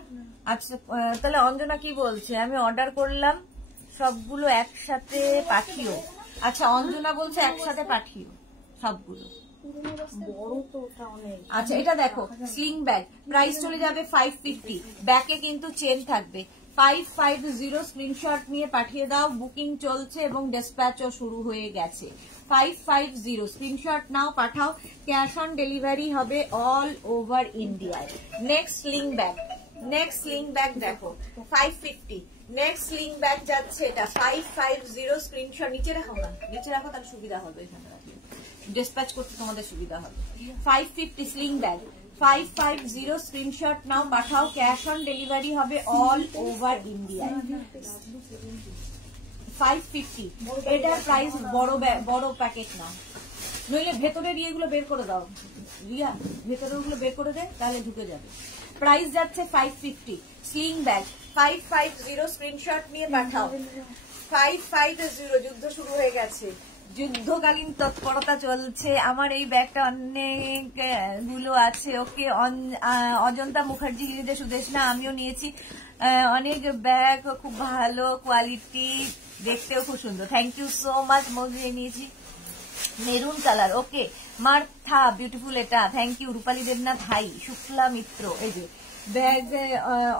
আচ্ছা তাহলে অঞ্জনা কি বলছে, আমি অর্ডার করলাম সবগুলো একসাথে পাঠিও। আচ্ছা অঞ্জনা বলছে একসাথে পাঠিও সবগুলো। আচ্ছা এটা দেখো স্লিং ব্যাগ, প্রাইস চলে যাবে 550, ব্যাকে কিন্তু চেন থাকবে। 550 স্ক্রিনশট নিয়ে পাঠিয়ে দাও, বুকিং চলছে এবং ডিসপ্যাচও শুরু হয়ে গেছে। 550 স্ক্রিনশট নাও, পাঠাও, ক্যাশ অন ডেলিভারি হবে অল ওভার ইন্ডিয়ায়। Next sling bag, next sling bag দেখো 550, নেক্সট স্লিং ব্যাগ যাচ্ছে এটা 550। স্ক্রিনশট নিচে রাখো না, নিচে রাখো তাহলে সুবিধা হবে, এখানে রাখলে ডিসপ্যাচ করতে তোমাদের সুবিধা হবে। 550 স্লিং ব্যাগ 550, স্ক্রিনশট নাও, পাঠাও, ক্যাশ অন ডেলিভারি হবে অল ওভার ইন্ডিয়া। 550 এটার প্রাইস বড় প্যাকেট না, নইলে ভেতরের ইয়েগুলো বের করে দাও রিয়া, ভেতরের গুলো বের করে দে তাহলে ঢুকে যাবে। প্রাইস যাচ্ছে 550 স্লিং ব্যাগ 550, স্ক্রিনশট নিয়ে পাঠাও। 550 যুদ্ধ শুরু হয়ে গেছে, যুদ্ধকালীন তৎপরতা চলছে। আমার এই ব্যাগটা অনেক গুলো আছে। ওকে অজন্তা মুখার্জি সুদেশনা আমিও নিয়েছি অনেক ব্যাগ, খুব ভালো কোয়ালিটি, দেখতেও খুব সুন্দর, থ্যাংক ইউ সো মাচ। মজুয়ে নিয়েছি maroon colour, okay Martha beautiful, এটা thank you. Rupali Debnath hi, Shukla Mitra, এই যে ব্যাগ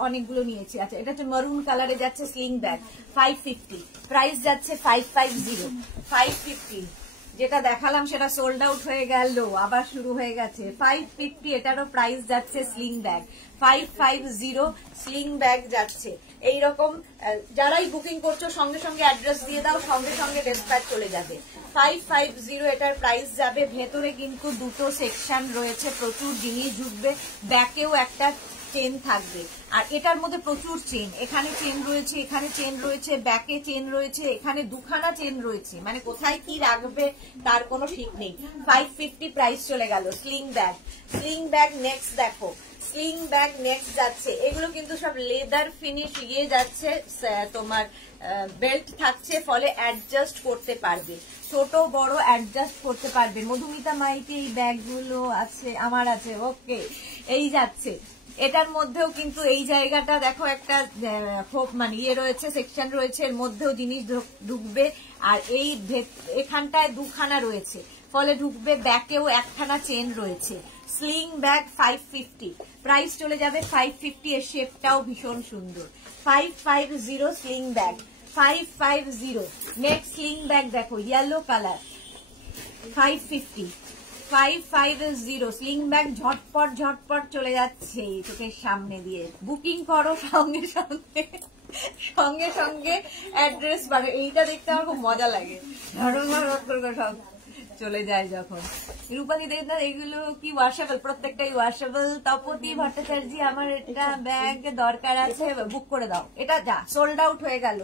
অনেকগুলো নিয়েছি। আচ্ছা, এটা হচ্ছে মারুন কালারে যাচ্ছে স্লিং ব্যাগ, 550, প্রাইস যাচ্ছে 550, 550। যেটা দেখালাম সেটা সোল্ড আউট হয়ে গেল, আবার শুরু হয়ে গেছে। 550 এটারও প্রাইস যাচ্ছে স্লিং ব্যাগ, 550 স্লিং ব্যাগ যাচ্ছে। এইরকম যারাই বুকিং করছো সঙ্গে সঙ্গে অ্যাড্রেস দিয়ে দাও, সঙ্গে সঙ্গে ডেসপ্যাচ চলে যাবে। 550 এটার প্রাইস যাবে। ভেতরে কিন্তু দুটো সেকশন রয়েছে, প্রচুর জিনিস ঢুকবে, ব্যাকেও একটা চেন থাকবে। আর এটার মধ্যে প্রচুর চেন, এখানে চেন রয়েছে, এখানে চেন রয়েছে, ব্যাকে চেন রয়েছে, এখানে দুখানা চেন রয়েছে, মানে কোথায় কি রাখবে তার কোনো ঠিক নেই। 550 প্রাইস চলে গেল। Sling bag, sling bag next দেখো, স্লিং ব্যাগ নেক্সট যাচ্ছে। এগুলো কিন্তু সব লেদার ফিনিশ ইয়ে যাচ্ছে, তোমার বেল্ট থাকছে, ফলে অ্যাডজাস্ট করতে পারবে, ছোট বড় অ্যাডজাস্ট করতে পারবে। মধুমিতা মাইতি এই ব্যাগগুলো আছে, আমার আছে। ওকে, এই যাচ্ছে। এটার মধ্যেও কিন্তু এই জায়গাটা দেখো একটা খুব মানে ইয়ে রয়েছে, সেকশন রয়েছে, এর মধ্যেও জিনিস ঢুকবে। আর এই এখানটায় দুখানা রয়েছে, ফলে ঢুকবে। ব্যাকেও একখানা চেন রয়েছে। স্লিং ব্যাগ 550, প্রাইস চলে যাবে 550। এর শেপটাও ভীষণ সুন্দর। 550 sling bag, 550। Next sling bag দেখো, ইয়েলো কালার, 550, 550 স্লিং ব্যাগ। ঝটপট ঝটপট চলে যাচ্ছে চোখের সামনে দিয়ে। বুকিং করো সঙ্গে সঙ্গে, সঙ্গে সঙ্গে অ্যাড্রেস বাড়ে। এইটা দেখতে আমার খুব মজা লাগে, সব চলে যায় যখন। রূপালী দেবনাথ, এগুলো কি ওয়াশেবল? প্রত্যেকটাই ওয়াশেবল। তপতি ভট্টাচার্য, আমার এটা ব্যাগ দরকার আছে, বুক করে দাও। এটা যা সোল্ড আউট হয়ে গেল।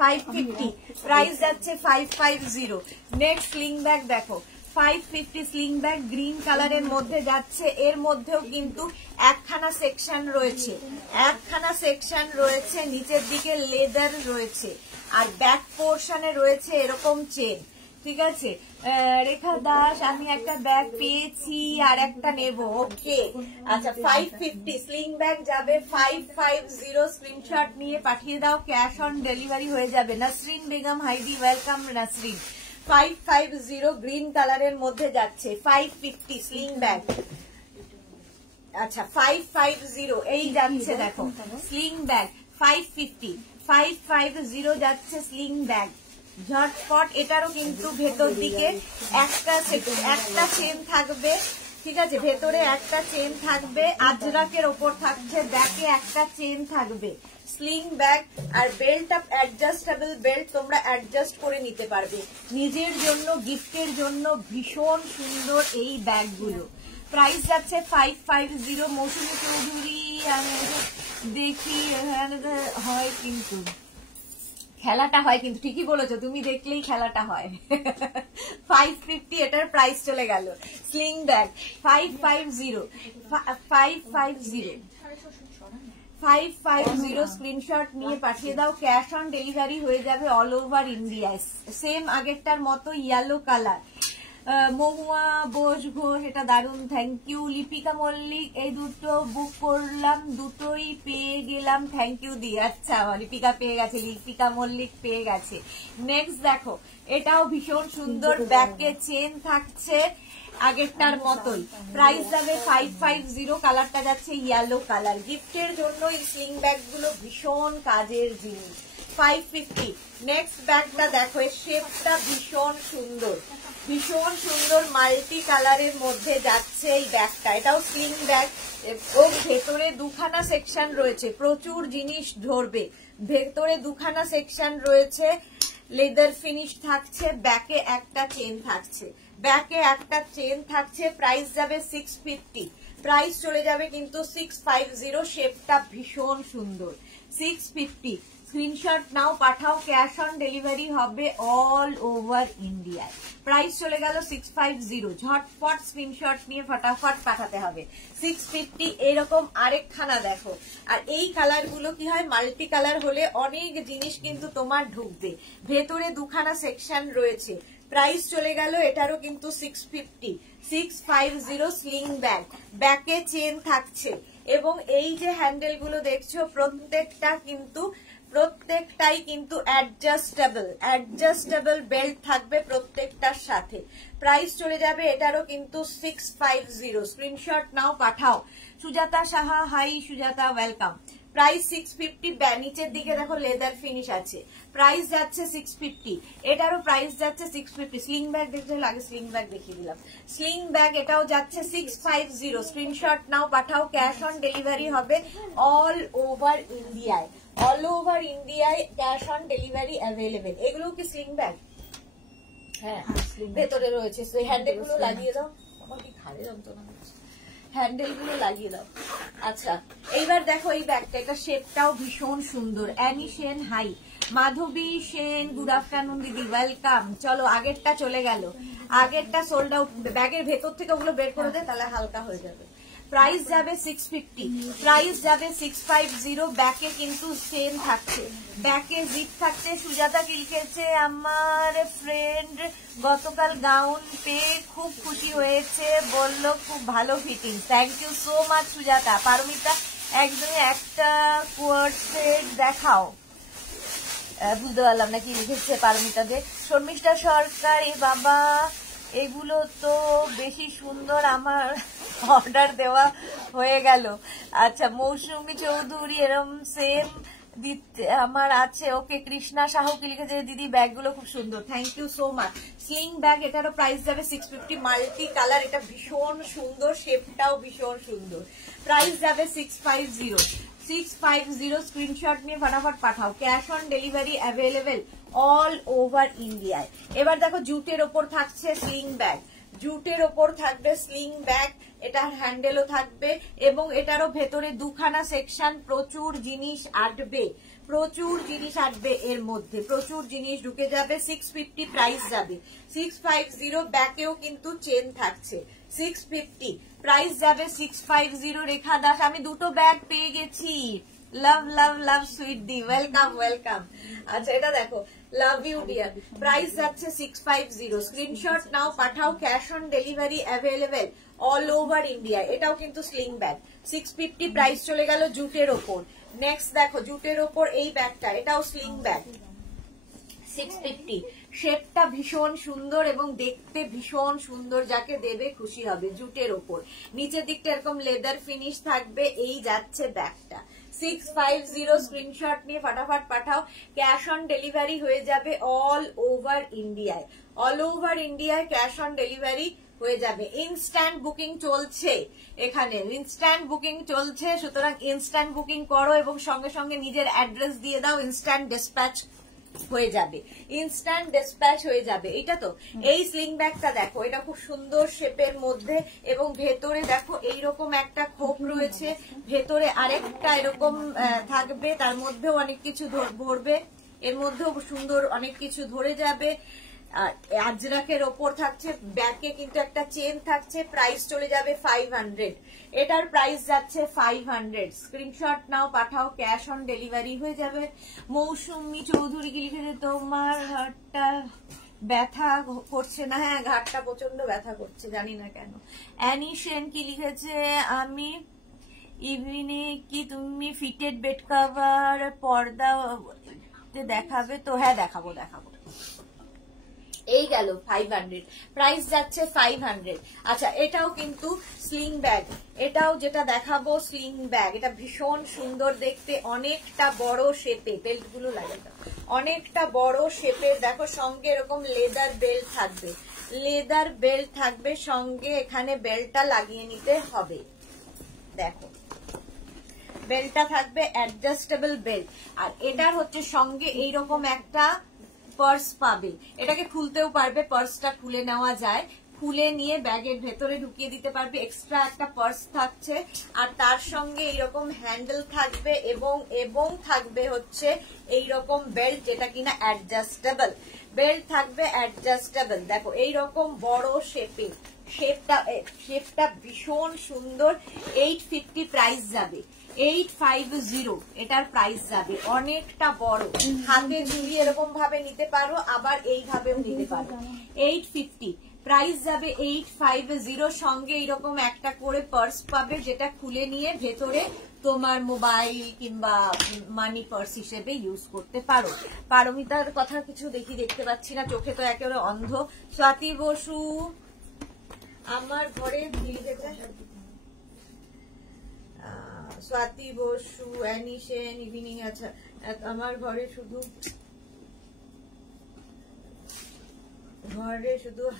550 প্রাইস যাচ্ছে 550। নেক্সট স্লিং ব্যাগ দেখো, 550 স্লিং ব্যাগ গ্রিন কালারের মধ্যে যাচ্ছে। এর মধ্যেও কিন্তু একখানা সেকশন রয়েছে, একখানা সেকশন রয়েছে, নিচের দিকে লেদার রয়েছে, আর ব্যাক পোর্শনে রয়েছে এরকম চেন। ঠিক আছে রেখা দাস, আমি একটা ব্যাগ পেয়েছি, আর একটা নেব। ওকে, আচ্ছা 550 স্লিং ব্যাগ যাবে 550। স্ক্রিনশট নিয়ে পাঠিয়ে দাও, ক্যাশ অন ডেলিভারি হয়ে যাবে। নাসরিন বেগম হাইদি, ওয়েলকাম নাসরিন। 550 গ্রিন কালারের মধ্যে যাচ্ছে, 550 স্লিং ব্যাগ। আচ্ছা 550 এই যাচ্ছে দেখো স্লিং ব্যাগ, 550 যাচ্ছে স্লিং ব্যাগ। ঝটপট। এটারও কিন্তু ভেতর দিকে একটা চেন থাকবে। ঠিক আছে, ভেতরে একটা চেন থাকবে, আজরাকের ওপর থাকছে, ব্যাকে একটা চেন থাকবে। স্লিং ব্যাগ আর বেল্ট আপ অ্যাডজাস্টেবল বেল্ট, তোমরা অ্যাডজাস্ট করে নিতে পারবে নিজের জন্য, গিফটের জন্য। ভীষণ সুন্দর এই ব্যাগগুলো। প্রাইস যাচ্ছে 550। মৌসুমী চৌধুরী, আমি দেখি হয় কিন্তু খেলাটা হয়, কিন্তু ঠিকই বলেছো তুমি, দেখলেই খেলাটা হয়। 550 এটার প্রাইস চলে গেল। স্লিং ব্যাগ 550, 550 স্ক্রিনশট নিয়ে পাঠিয়ে দাও, ক্যাশ অন ডেলিভারি হয়ে যাবে অল ওভার ইন্ডিয়া। সেম আগেরটার মতো ইয়েলো কালার। মহুয়া বোস ঘোষ, এটা দারুন, থ্যাংক ইউ। লিপিকা মল্লিক, এই দুটো বুক করলাম, দুটোই পেয়ে গেলাম, থ্যাংক ইউ দি। আচ্ছা লিপিকা পেয়ে গেছে, লিপিকা মল্লিক পেয়ে গেছে। নেক্সট দেখো, এটাও ভীষণ সুন্দর, ব্যাকে চেন থাকছে আগেরটার মতোই। প্রাইস যাবে 550, কালারটা যাচ্ছে ইয়েলো কালার। গিফটের জন্য এই স্লিং ব্যাগ গুলো ভীষণ কাজের জিনিস। 550। নেক্সট ব্যাগটা দেখো, এর শেপটা ভীষণ সুন্দর, ভীষণ সুন্দর, মাল্টি কালারের মধ্যে যাচ্ছে এই ব্যাগটা। এটাও স্লিং ব্যাগ, এবং ভেতরে দুখানা সেকশন রয়েছে, প্রচুর জিনিস ধরবে। ভেতরে দুখানা সেকশন রয়েছে, লেদার ফিনিশ থাকছে, ব্যাকে একটা চেন থাকছে, ব্যাকে একটা চেন থাকছে। প্রাইস যাবে 650, প্রাইস চলে যাবে কিন্তু 650। শেপটা ভীষণ সুন্দর। 650 স্ক্রিনশট নাও, পাঠাও, ক্যাশ অন ডেলিভারি হবে অল ওভার ইন্ডিয়া। প্রাইস চলে গেল 650। ঝটপট স্ক্রিনশট নিয়ে ফটাফট পাঠাতে হবে। 650। এরকম আরেকখানা দেখো, আর এই কালার গুলো কি হয়, মাল্টি কালার হলে অনেক জিনিস কিন্তু তোমার ঢুকবে। ভেতরে দুখানা সেকশন রয়েছে। প্রাইস চলে গেল এটারও কিন্তু 650, 650 স্লিং ব্যাগ, ব্যাকে চেন থাকছে, এবং এই যে হ্যান্ডেল গুলো দেখছো প্রত্যেকটা কিন্তু প্রত্যেকটাই কিন্তু অ্যাডজাস্টেবল বেল্ট থাকবে প্রত্যেকটার সাথে। প্রাইস চলে যাবে এটারও কিন্তু 650। স্ক্রিনশট নাও, পাঠাও। Sujata Saha, hi Sujata, welcome. Price 650। নিচের দিকে দেখো লেদার ফিনিশ আছে, প্রাইস যাচ্ছে 650। এটারও প্রাইস যাচ্ছে 650। স্লিং ব্যাগ দেখতে হলে আগে স্লিং ব্যাগ দেখিয়ে দিলাম। স্লিং ব্যাগ এটাও যাচ্ছে 650। স্ক্রিনশট নাও, পাঠাও। ক্যাশ অন ডেলিভারি হবে অল ওভার ইন্ডিয়ায়, ক্যাশ অন ডেলিভারি অ্যাভেলেবেল। এগুলো কি স্লিং ব্যাগ? হ্যাঁ, ভেতরে রয়েছে। হ্যান্ডেল গুলো লাগিয়ে দাও, আমার কি ঘাড়ে যন্ত্রণা হচ্ছে, হ্যান্ডেল গুলো লাগিয়ে দাও। আচ্ছা, এইবার দেখো এই ব্যাগটা, এটা শেপটাও ভীষণ সুন্দর। Annie Sen, hi. Madhabi Sen, good afternoon দিদি, ওয়েলকাম। চলো, আগেরটা চলে গেল, আগেরটা সোল্ড আউট। ব্যাগের ভেতর থেকে ওগুলো বের করে দে, তাহলে হালকা হয়ে যাবে। প্রাইস যাবে 650, প্রাইস যাবে 650। ব্যাকে কিন্তু চেন থাকছে, ব্যাকে জিপ থাকছে। সুজাতা কি লিখেছে, আমার ফ্রেন্ড গতকাল গাউন পেয়ে খুব খুশি হয়েছে, বললো খুব ভালো fitting. Thank you so much Sujata. Paramita, একদমই একটা কোয়ার্ড সেট দেখাও। বুঝতে পারলাম না কি লিখেছে পারমিতা দে। শর্মিষ্ঠা সরকার, এ বাবা এগুলো তো বেশি সুন্দর, আমার অর্ডার দেওয়া হয়ে গেল। আচ্ছা, মৌসুমী চৌধুরী, এরম সেম দিতে আমার আছে। ওকে, কৃষ্ণা সাহু কি লিখেছে, দিদি ব্যাগগুলো খুব সুন্দর। Thank you so much. Sling bag, এটারও প্রাইস যাবে 650। মাল্টি কালার, এটা ভীষণ সুন্দর, শেপটাও ভীষণ সুন্দর। প্রাইস যাবে 650। স্ক্রিনশট নিয়ে ফটাফট পাঠাও। Cash on delivery available all over ইন্ডিয়ায়। এবার দেখো জুটের ওপর থাকছে স্লিং ব্যাগ, জুটের ওপর থাকবে স্লিং ব্যাগ। এটার হ্যান্ডেলও থাকবে এবং এটারও ভেতরে দুখানা সেকশন। প্রচুর জিনিস আটবে, প্রচুর জিনিস আটবে, এর মধ্যে প্রচুর জিনিস ঢুকে যাবে। 650 প্রাইস যাবে 650। ব্যাকেও কিন্তু চেন থাকছে। 650 প্রাইস যাবে 650। রেখা দাস, আমি দুটো ব্যাগ পেয়ে গেছি। লাভ লাভ লাভ সুইট দি, ওয়েলকাম ওয়েলকাম। আচ্ছা, এটা দেখো, লাভ ইউ ডিয়ার। প্রাইস যাচ্ছে 650। স্ক্রিনশট নাও, পাঠাও। Cash on delivery available all over India. এটাও কিন্তু স্লিং ব্যাগ। 650 প্রাইস চলে গেল জুটের ওপর। নেক্সট দেখো জুটের ওপর এই ব্যাগটা, এটাও স্লিং ব্যাগ। 650। শেপটা ভীষণ সুন্দর এবং দেখতে ভীষণ সুন্দর, যাকে দেবে খুশি হবে। জুটের ওপর নিচের দিকটা এরকম লেদার ফিনিশ থাকবে। এই যাচ্ছে ব্যাগটা 650। স্ক্রিনশট নিয়ে ফটাফট পাঠাও। ক্যাশ অন ডেলিভারি হয়ে যাবে অল ওভার ইন্ডিয়ায়, অল ওভার ইন্ডিয়ায় ক্যাশ অন ডেলিভারি হয়ে যাবে। ইনস্ট্যান্ট বুকিং চলছে, এখানে ইনস্ট্যান্ট বুকিং চলছে, সুতরাং ইনস্ট্যান্ট বুকিং করো এবং সঙ্গে সঙ্গে নিজের অ্যাড্রেস দিয়ে দাও। ইনস্ট্যান্ট ডিসপ্যাচ হয়ে যাবে, ইনস্ট্যান্ট ডিসপ্যাচ হয়ে যাবে। এটা তো এই স্লিং ব্যাগটা দেখো, এটা খুব সুন্দর শেপের মধ্যে এবং ভেতরে দেখো এইরকম একটা খোপ রয়েছে, ভেতরে আরেকটা এরকম থাকবে, তার মধ্যেও অনেক কিছু ভরবে, এর মধ্যেও সুন্দর অনেক কিছু ধরে যাবে। আজরাকের ওপর থাকছে, ব্যাকে কিন্তু একটা চেন থাকছে। প্রাইস চলে যাবে 500। এটার প্রাইস যাচ্ছে 500। স্ক্রিনশট নাও, পাঠাও। ক্যাশ অন ডেলিভারি হয়ে যাবে। মৌসুমী চৌধুরী কি লিখেছে, তোমার ঘাটটা ব্যথা করছে না? হ্যাঁ, ঘাটটা প্রচন্ড ব্যথা করছে, জানি না কেন। অ্যানি সেন কি লিখেছে, আমি ইভিনে কি তুমি ফিটেড বেড কভার পর্দা দেখাবে তো? হ্যাঁ, দেখাবো দেখাবো। এই গেল 500, প্রাইস যাচ্ছে 500। আচ্ছা, এটাও কিন্তু স্লিং ব্যাগ, এটাও যেটা দেখাবো স্লিং ব্যাগ। এটা ভীষণ সুন্দর দেখতে, অনেকটা বড় শেপে, বেল্ট গুলো লাগে অনেকটা বড় শেপের। দেখো সঙ্গে এরকম লেদার বেল্ট থাকবে, লেদার বেল্ট থাকবে সঙ্গে, এখানে বেল্টটা লাগিয়ে নিতে হবে। দেখো বেল্টটা থাকবে অ্যাডজাস্টেবল বেল্ট। আর এটার হচ্ছে সঙ্গে এইরকম একটা পার্স পাবে, এটাকে খুলতেও পারবে, পার্সটা খুলে নেওয়া যায়, খুলে নিয়ে ব্যাগের ভেতরে ঢুকিয়ে দিতে পারবে। এক্সট্রা একটা পার্স থাকছে আর তার সঙ্গে এইরকম হ্যান্ডেল থাকবে এবং থাকবে হচ্ছে এইরকম বেল্ট, যেটা কিনা অ্যাডজাস্টেবল বেল্ট থাকবে, অ্যাডজাস্টেবল। দেখো এইরকম বড় শেপে, শেপটা ভীষণ সুন্দর। 850 প্রাইস যাবে, 850 এটার প্রাইস যাবে। অনেকটা বড়, হাতে ঝুলিয়ে এরকম ভাবে নিতে পারো, আবার এইভাবেও নিতে পারো। 850 প্রাইস যাবে 850। সঙ্গে এইরকম একটা করে পার্স পাবে, যেটা খুলে নিয়ে ভেতরে তোমার মোবাইল কিংবা মানি পার্স হিসেবে ইউজ করতে পারো। পারমিতার কথা কিছু দেখতে পাচ্ছি না, চোখে তো একেবারে অন্ধ। স্বাতি বসু আমার ঘরে লিখেছে, স্বাতি বসু, অ্যানি সেন, ইভিনিং। আচ্ছা, আমার ঘরে শুধু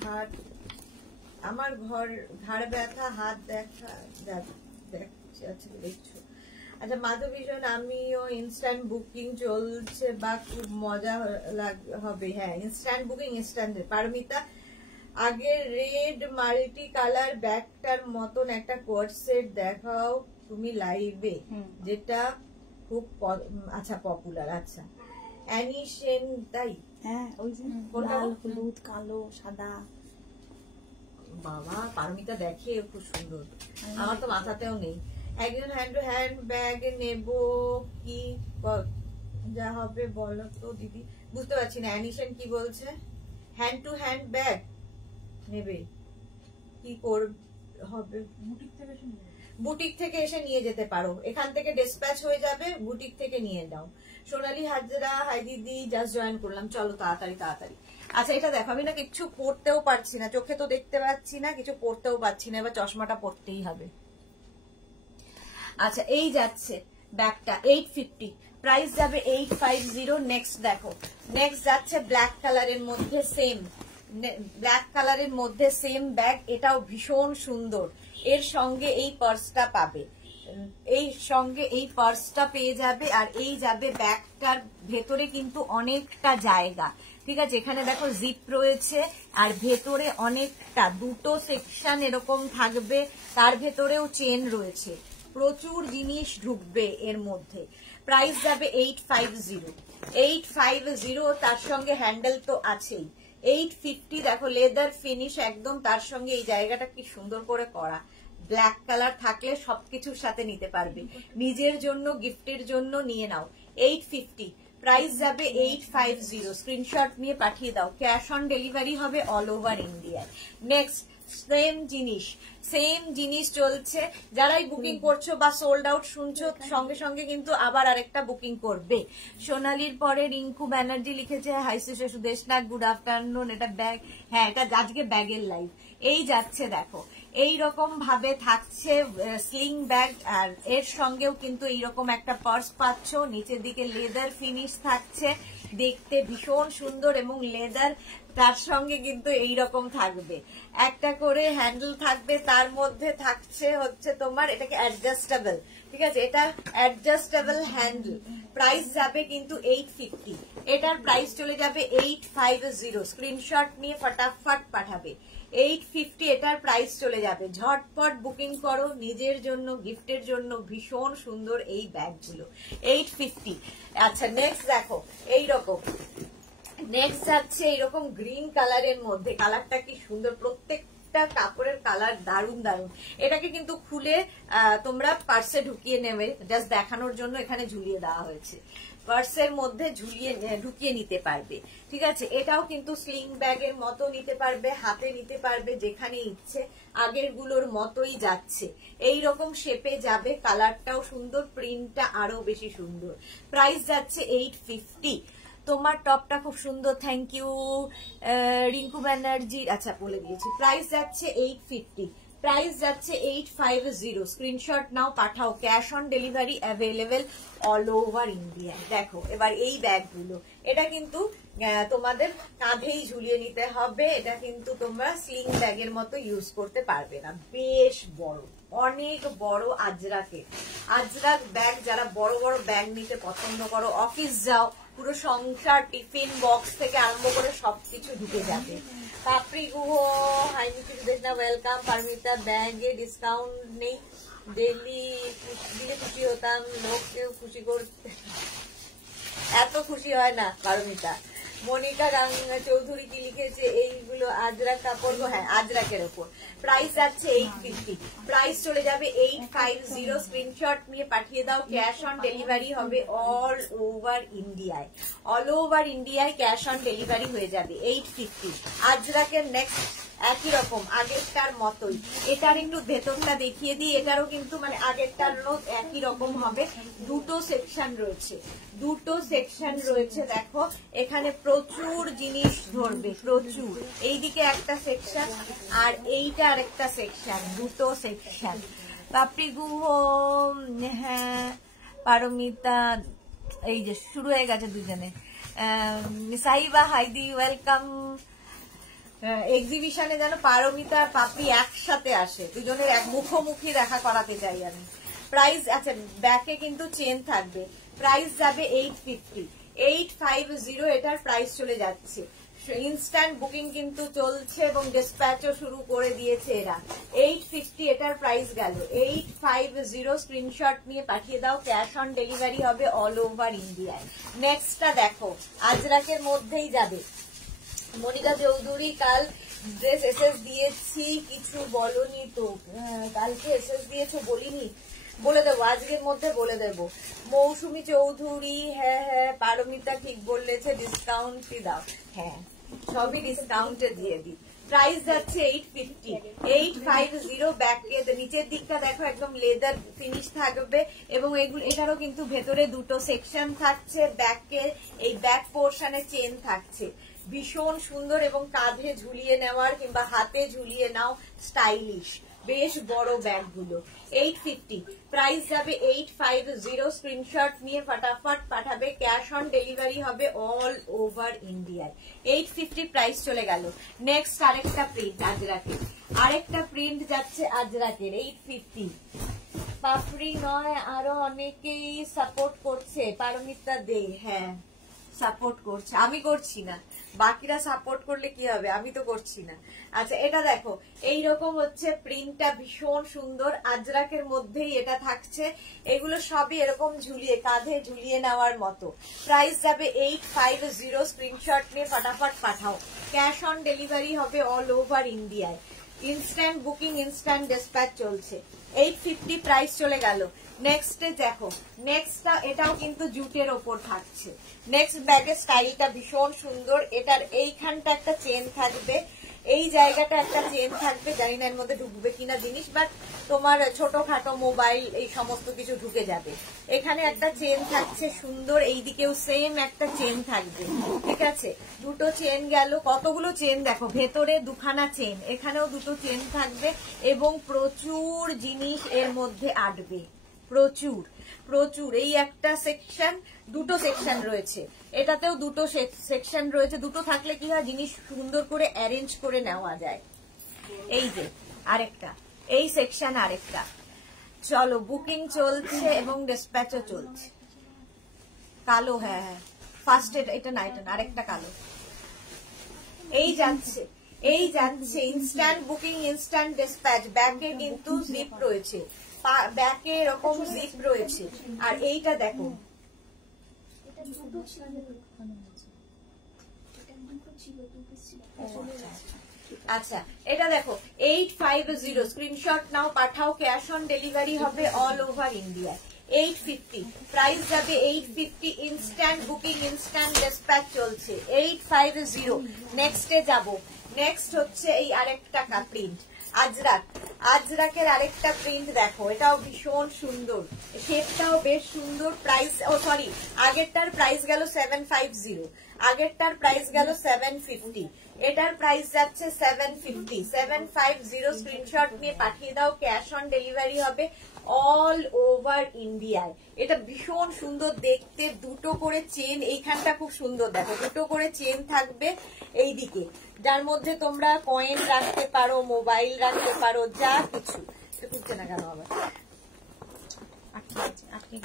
হাত, আমার ঘাড় ব্যথা, হাত দেখা দেখছো। আচ্ছা মাধবীজন, আমিও ইনস্ট্যান্ট বুকিং চলছে বা খুব মজা হবে। হ্যাঁ, ইনস্ট্যান্ট বুকিং ইনস্ট্যান্ট। পারমিতা, আগে রেড মাল্টি কালার ব্যাগটার মতন একটা কোট সেট দেখাও তুমি লাইভে, যেটা খুব আচ্ছা পপুলার। আচ্ছা অ্যানি সেন, তাই? হ্যাঁ, ওই যে লাল হলুদ কালো সাদা। বাবা, পারমিতা দেখে খুব সুন্দর, আমার তো মাথাতেও নেই। একজন হ্যান্ড টু হ্যান্ড ব্যাগ নেব কি যা হবে বলো তো দিদি, বুঝতে পারছি না। অ্যানিশন কি বলছে? হ্যান্ড টু হ্যান্ড ব্যাগ নেবে কি হবে? বুটিক থেকে এসে নিয়ে যেতে পারো, এখান থেকে ডিসপ্যাচ হয়ে যাবে, বুটিক থেকে নিয়ে দাও। সোনালী হাজরা, হাই দিদি, জাস্ট জয়েন করলাম, চলো তাড়াতাড়ি। আচ্ছা এটা দেখো, আমি না কিছু পড়তেও পারছি না, চোখে তো দেখতে পাচ্ছি না, কিছু পড়তেও পারছি না, এবার চশমাটা পড়তেই হবে। আচ্ছা এই যাচ্ছে ব্যাগটা 850, প্রাইস যাবে 850। নেক্সট দেখো, নেক্সট যাচ্ছে ব্ল্যাক কালারের মধ্যে সেম ব্যাগ, এটাও ভীষণ সুন্দর। এর সঙ্গে এই পার্সটা পাবে, এই পার্সটা পেয়ে যাবে, আর এই যাবে ব্যাগটার ভেতরে কিন্তু অনেকটা জায়গা, ঠিক আছে? এখানে দেখো জিপ রয়েছে, আর ভেতরে অনেকটা, দুটো সেকশন এরকম থাকবে, তার ভেতরেও চেন রয়েছে, প্রচুর জিনিস ঢুকবে এর মধ্যে। প্রাইস যাবে 850, তার সঙ্গে হ্যান্ডেল তো আছেই। 850 দেখো, লেদার ফিনিশ একদম, তার সঙ্গে এই জায়গাটা কি সুন্দর করে করা, ব্ল্যাক কালার থাকলে সবকিছুর সাথে নিতে পারবে, নিজের জন্য গিফটের জন্য নিয়ে নাও। 850, প্রাইস যাবে 850, স্ক্রিনশট নিয়ে পাঠিয়ে দাও, ক্যাশ অন ডেলিভারি হবে অল ওভার ইন্ডিয়ায়। নেক্সট সেম জিনিস চলছে, যারাই বুকিং করছো বা সোল্ড আউট শুনছো, সঙ্গে সঙ্গে কিন্তু আবার আরেকটা বুকিং করবে। সোনালির পরে রিঙ্কু ব্যানার্জি লিখেছে, high sister Sudeshna, good afternoon. এটা ব্যাগ, হ্যাঁ এটা আজকে ব্যাগের লাইভ। এই যাচ্ছে দেখো, এই রকম ভাবে থাকছে স্লিং ব্যাগ, আর এর সঙ্গেও কিন্তু এইরকম একটা পার্স পাচ্ছ, নিচের দিকে লেদার ফিনিশ থাকছে, দেখতে ভীষণ সুন্দর, এবং লেদার তার সঙ্গে কিন্তু এইরকম থাকবে, একটা করে হ্যান্ডেল থাকবে, তার মধ্যে থাকছে হচ্ছে তোমার এটাকে অ্যাডজাস্টেবল, ঠিক আছে? এটা অ্যাডজাস্টেবল হ্যান্ডেল। প্রাইস যাবে কিন্তু 850, এটার প্রাইস চলে যাবে 850, স্ক্রিনশট নিয়ে ফটাফট পাঠাবে। 850 এটার প্রাইস চলে যাবে, ঝটপট বুকিং করো নিজের জন্য, গিফটের জন্য, ভীষণ সুন্দর এই ব্যাগগুলো 850। আচ্ছা নেক্সট দেখো, এইরকম নেক্সট যাচ্ছে এইরকম গ্রিন কালারের মধ্যে, কালারটা কি সুন্দর, প্রত্যেকটা কাপড়ের কালার দারুন। এটাকে কিন্তু খুলে তোমরা পার্সে ঢুকিয়ে নেবে, জাস্ট দেখানোর জন্য এখানে ঝুলিয়ে দেওয়া হয়েছে, পার্সের মধ্যে ঢুকিয়ে নিতে পারবে, ঠিক আছে? এটাও কিন্তু স্লিং ব্যাগের মতো নিতে পারবে, হাতে নিতে পারবে, যেখানে ইচ্ছে, আগের গুলোর মতোই যাচ্ছে, এই রকম শেপে যাবে, কালারটাও সুন্দর, প্রিন্টটা আরো বেশি সুন্দর। প্রাইস যাচ্ছে 850। তোমার টপটা খুব সুন্দর, থ্যাংক ইউ রিঙ্কু ব্যানার্জি। আচ্ছা বলে দিয়েছি, প্রাইস যাচ্ছে 850, প্রাইস যাচ্ছে 850, স্ক্রিনশট নাও, পাঠাও, cash on delivery available all over India. দেখো এবার এই ব্যাগগুলো, এটা কিন্তু তোমাদের কাঁধেই ঝুলিয়ে নিতে হবে, এটা কিন্তু তোমরা স্লিং ব্যাগের মতো ইউজ করতে পারবে না, বেশ বড়, অনেক বড় আজরাক ব্যাগ। যারা বড় বড় ব্যাগ নিতে পছন্দ করো, অফিস যাও, পুরো সংসার, টিফিন বক্স থেকে আরম্ভ করে সবকিছু ঢুকে যাবে। পাপড়ি গুহ, হাই মিঠু সুদেশনা, ওয়েলকাম। পারমিতা, ব্যাগে ডিসকাউন্ট নেই, ডেলি দিলে খুশি হতাম, লোককেও খুশি করতে এত খুশি হয় না পারমিতা। মনিকা চৌধুরী কি লিখেছে, এইগুলো আজরাক কাপড়, হ্যাঁ আজরাকের ওপর। প্রাইস যাচ্ছে 850, প্রাইস চলে যাবে 850, স্ক্রিনশট নিয়ে পাঠিয়ে দাও, ক্যাশ অন ডেলিভারি হবে অল ওভার ইন্ডিয়ায়, ক্যাশ অন ডেলিভারি হয়ে যাবে 850। আজরাকের নেক্সট একই রকম আগেরটার মতোই। এটার একটু ভেতরটা দেখিয়ে দিই, এটারও কিন্তু মানে আগেরটার একই রকম হবে। দুটো সেকশন রয়েছে, দুটো সেকশন রয়েছে। দেখো এখানে প্রচুর জিনিস ধরবে, প্রচুর। এইদিকে একটা সেকশন আর এইটা আরেকটা সেকশন, দুটো সেকশন। পাপড়ি গুহ, হ্যাঁ পারমিতা, এই যে শুরু হয়ে গেছে দুজনে। সাইবা হাইদি ওয়েলকাম। এক্সিবিশনে যেন পারমিতা আর পাপড়ি একসাথে আসে, দুজনের এক মুখোমুখি দেখা করাতে চাই আমি। প্রাইস আচ্ছা ব্যাকে কিন্তু চেন থাকবে, প্রাইস যাবে 850, 850 এটার প্রাইস চলে যাচ্ছে। ইনস্ট্যান্ট বুকিং কিন্তু চলছে এবং ডিসপ্যাচও শুরু করে দিয়েছে এরা। 850 এটার প্রাইস গেল, 850 স্ক্রিনশট নিয়ে পাঠিয়ে দাও, ক্যাশ অন ডেলিভারি হবে অল ওভার ইন্ডিয়ায়। নেক্সটটা দেখো আজরাকের মধ্যেই যাবে। মনিকা চৌধুরী, কাল ড্রেস এসএস দিয়েছি, কিছু বলনি তো? কালকে এসএস দিয়েছো বলিনি, বলে দেবো আজকের মধ্যে বলে দেবো। মৌসুমী চৌধুরী, হ্যাঁ হ্যাঁ পারমিতা ঠিক বললেছে, ডিসকাউন্ট দাও। হ্যাঁ সবই ডিসকাউন্টে দিয়ে দিই। প্রাইস যাচ্ছে 850, 850। ব্যাকে নিচের দিকটা দেখো একদম লেদার ফিনিশ থাকবে এবং এটারও কিন্তু ভেতরে দুটো সেকশন থাকছে। ব্যাকের এই ব্যাক পোর্শনে চেন থাকছে, ভীষণ সুন্দর এবং কাঁধে ঝুলিয়ে নেওয়ার কিংবা হাতে ঝুলিয়ে নাও, স্টাইলিশ বেশ বড় ব্যাগগুলো। 850 প্রাইস যাবে, 850 স্ক্রিনশট নিয়ে ফটাফট পাঠাবে, ক্যাশ অন ডেলিভারি হবে অল ওভার ইন্ডিয়ায়। 850 প্রাইস চলে গেল। নেক্সট আরেকটা প্রিন্ট আজরাকের, আরেকটা প্রিন্ট যাচ্ছে আজরাকের 850। পাপড়ি নয় আরো অনেকেই সাপোর্ট করছে, পারমিতা দে, হ্যাঁ সাপোর্ট করছে, আমি করছি না, বাকিরা সাপোর্ট করলে কি হবে, আমি তো করছি না। আচ্ছা এটা দেখো এইরকম হচ্ছে প্রিন্টটা, ভীষণ সুন্দর, আজরাকের মধ্যেই এটা থাকছে। এগুলো সবই এরকম ঝুলিয়ে কাঁধে ঝুলিয়ে নেওয়ার মতো। প্রাইস যাবে 850, স্ক্রিনশট নিয়ে ফটাফট পাঠাও, ক্যাশ অন ডেলিভারি হবে অল ওভার ইন্ডিয়ায়। ইনস্ট্যান্ট বুকিং, ইনস্ট্যান্ট ডিসপ্যাচ চলছে। 850 প্রাইস চলে গেল। নেক্সটে দেখো, নেক্সটটা এটাও কিন্তু জুটের ওপর থাকছে। নেক্সট ব্যাগের স্টাইলটা ভীষণ সুন্দর, এটার এইখানটা একটা চেন থাকবে, এই জায়গাটা একটা চেন থাকবে, জানি না এর মধ্যে ঢুকবে কিনা জিনিস, বাট তোমার ছোটখাটো মোবাইল এই সমস্ত কিছু ঢুকে যাবে। এখানে একটা চেন থাকছে সুন্দর, এইদিকেও সেম একটা চেন থাকবে, ঠিক আছে। দুটো চেন গেল, কতগুলো চেন দেখো, ভেতরে দুখানা চেন, এখানেও দুটো চেন থাকবে এবং প্রচুর জিনিস এর মধ্যে আটবে, প্রচুর প্রচুর। এই একটা সেকশন, দুটো সেকশন রয়েছে, এটাতেও দুটো সেকশন রয়েছে। দুটো থাকলে কি হয়, জিনিস সুন্দর করে অ্যারেঞ্জ করে নেওয়া যায়। এই যে আরেকটা, এই সেকশন আরেকটা। চলো বুকিং চলছে এবং ডিসপ্যাচও চলছে। কালো, হ্যাঁ হ্যাঁ ফার্স্ট এটা না, এটা না, আরেকটা কালো। এই যাচ্ছে, এই যাচ্ছে, ইনস্ট্যান্ট বুকিং, ইনস্ট্যান্ট ডিসপ্যাচ। ব্যাগে কিন্তু জিপ রয়েছে, ব্যাকে এরকম জিপ রয়েছে। আর এইটা দেখো, আচ্ছা এটা দেখো 850, স্ক্রিনশট নাও পাঠাও, ক্যাশ অন ডেলিভারি হবে অল ওভার ইন্ডিয়া। 850 প্রাইস যাবে, 850 ইনস্ট্যান্ট বুকিং, ইনস্ট্যান্ট ডিসপ্যাচ চলছে। 850 নেক্সটে যাব। নেক্সট হচ্ছে এই আরেকটা প্রিন্ট, আজরাক, আজরাকের আরেকটা প্রিন্ট দেখো, এটাও ভীষণ সুন্দর, শেপটাও বেশ সুন্দর। প্রাইস, ও সরি আগেরটার প্রাইস গেল 750, আগেরটার প্রাইস গেল 750, এটার প্রাইস যাচ্ছে 750, 750 স্ক্রিনশট নিয়ে পাঠিয়ে দাও, ক্যাশ অন ডেলিভারি হবে অল ওভার ইন্ডিয়ায়। এটা ভীষণ সুন্দর দেখতে, দুটো করে চেন, এইখানটা খুব সুন্দর দেখো, দুটো করে চেন থাকবে এইদিকে, যার মধ্যে তোমরা কয়েন রাখতে পারো, মোবাইল রাখতে পারো, যা কিছু। খুঁজছে না কেন আবার, আটকে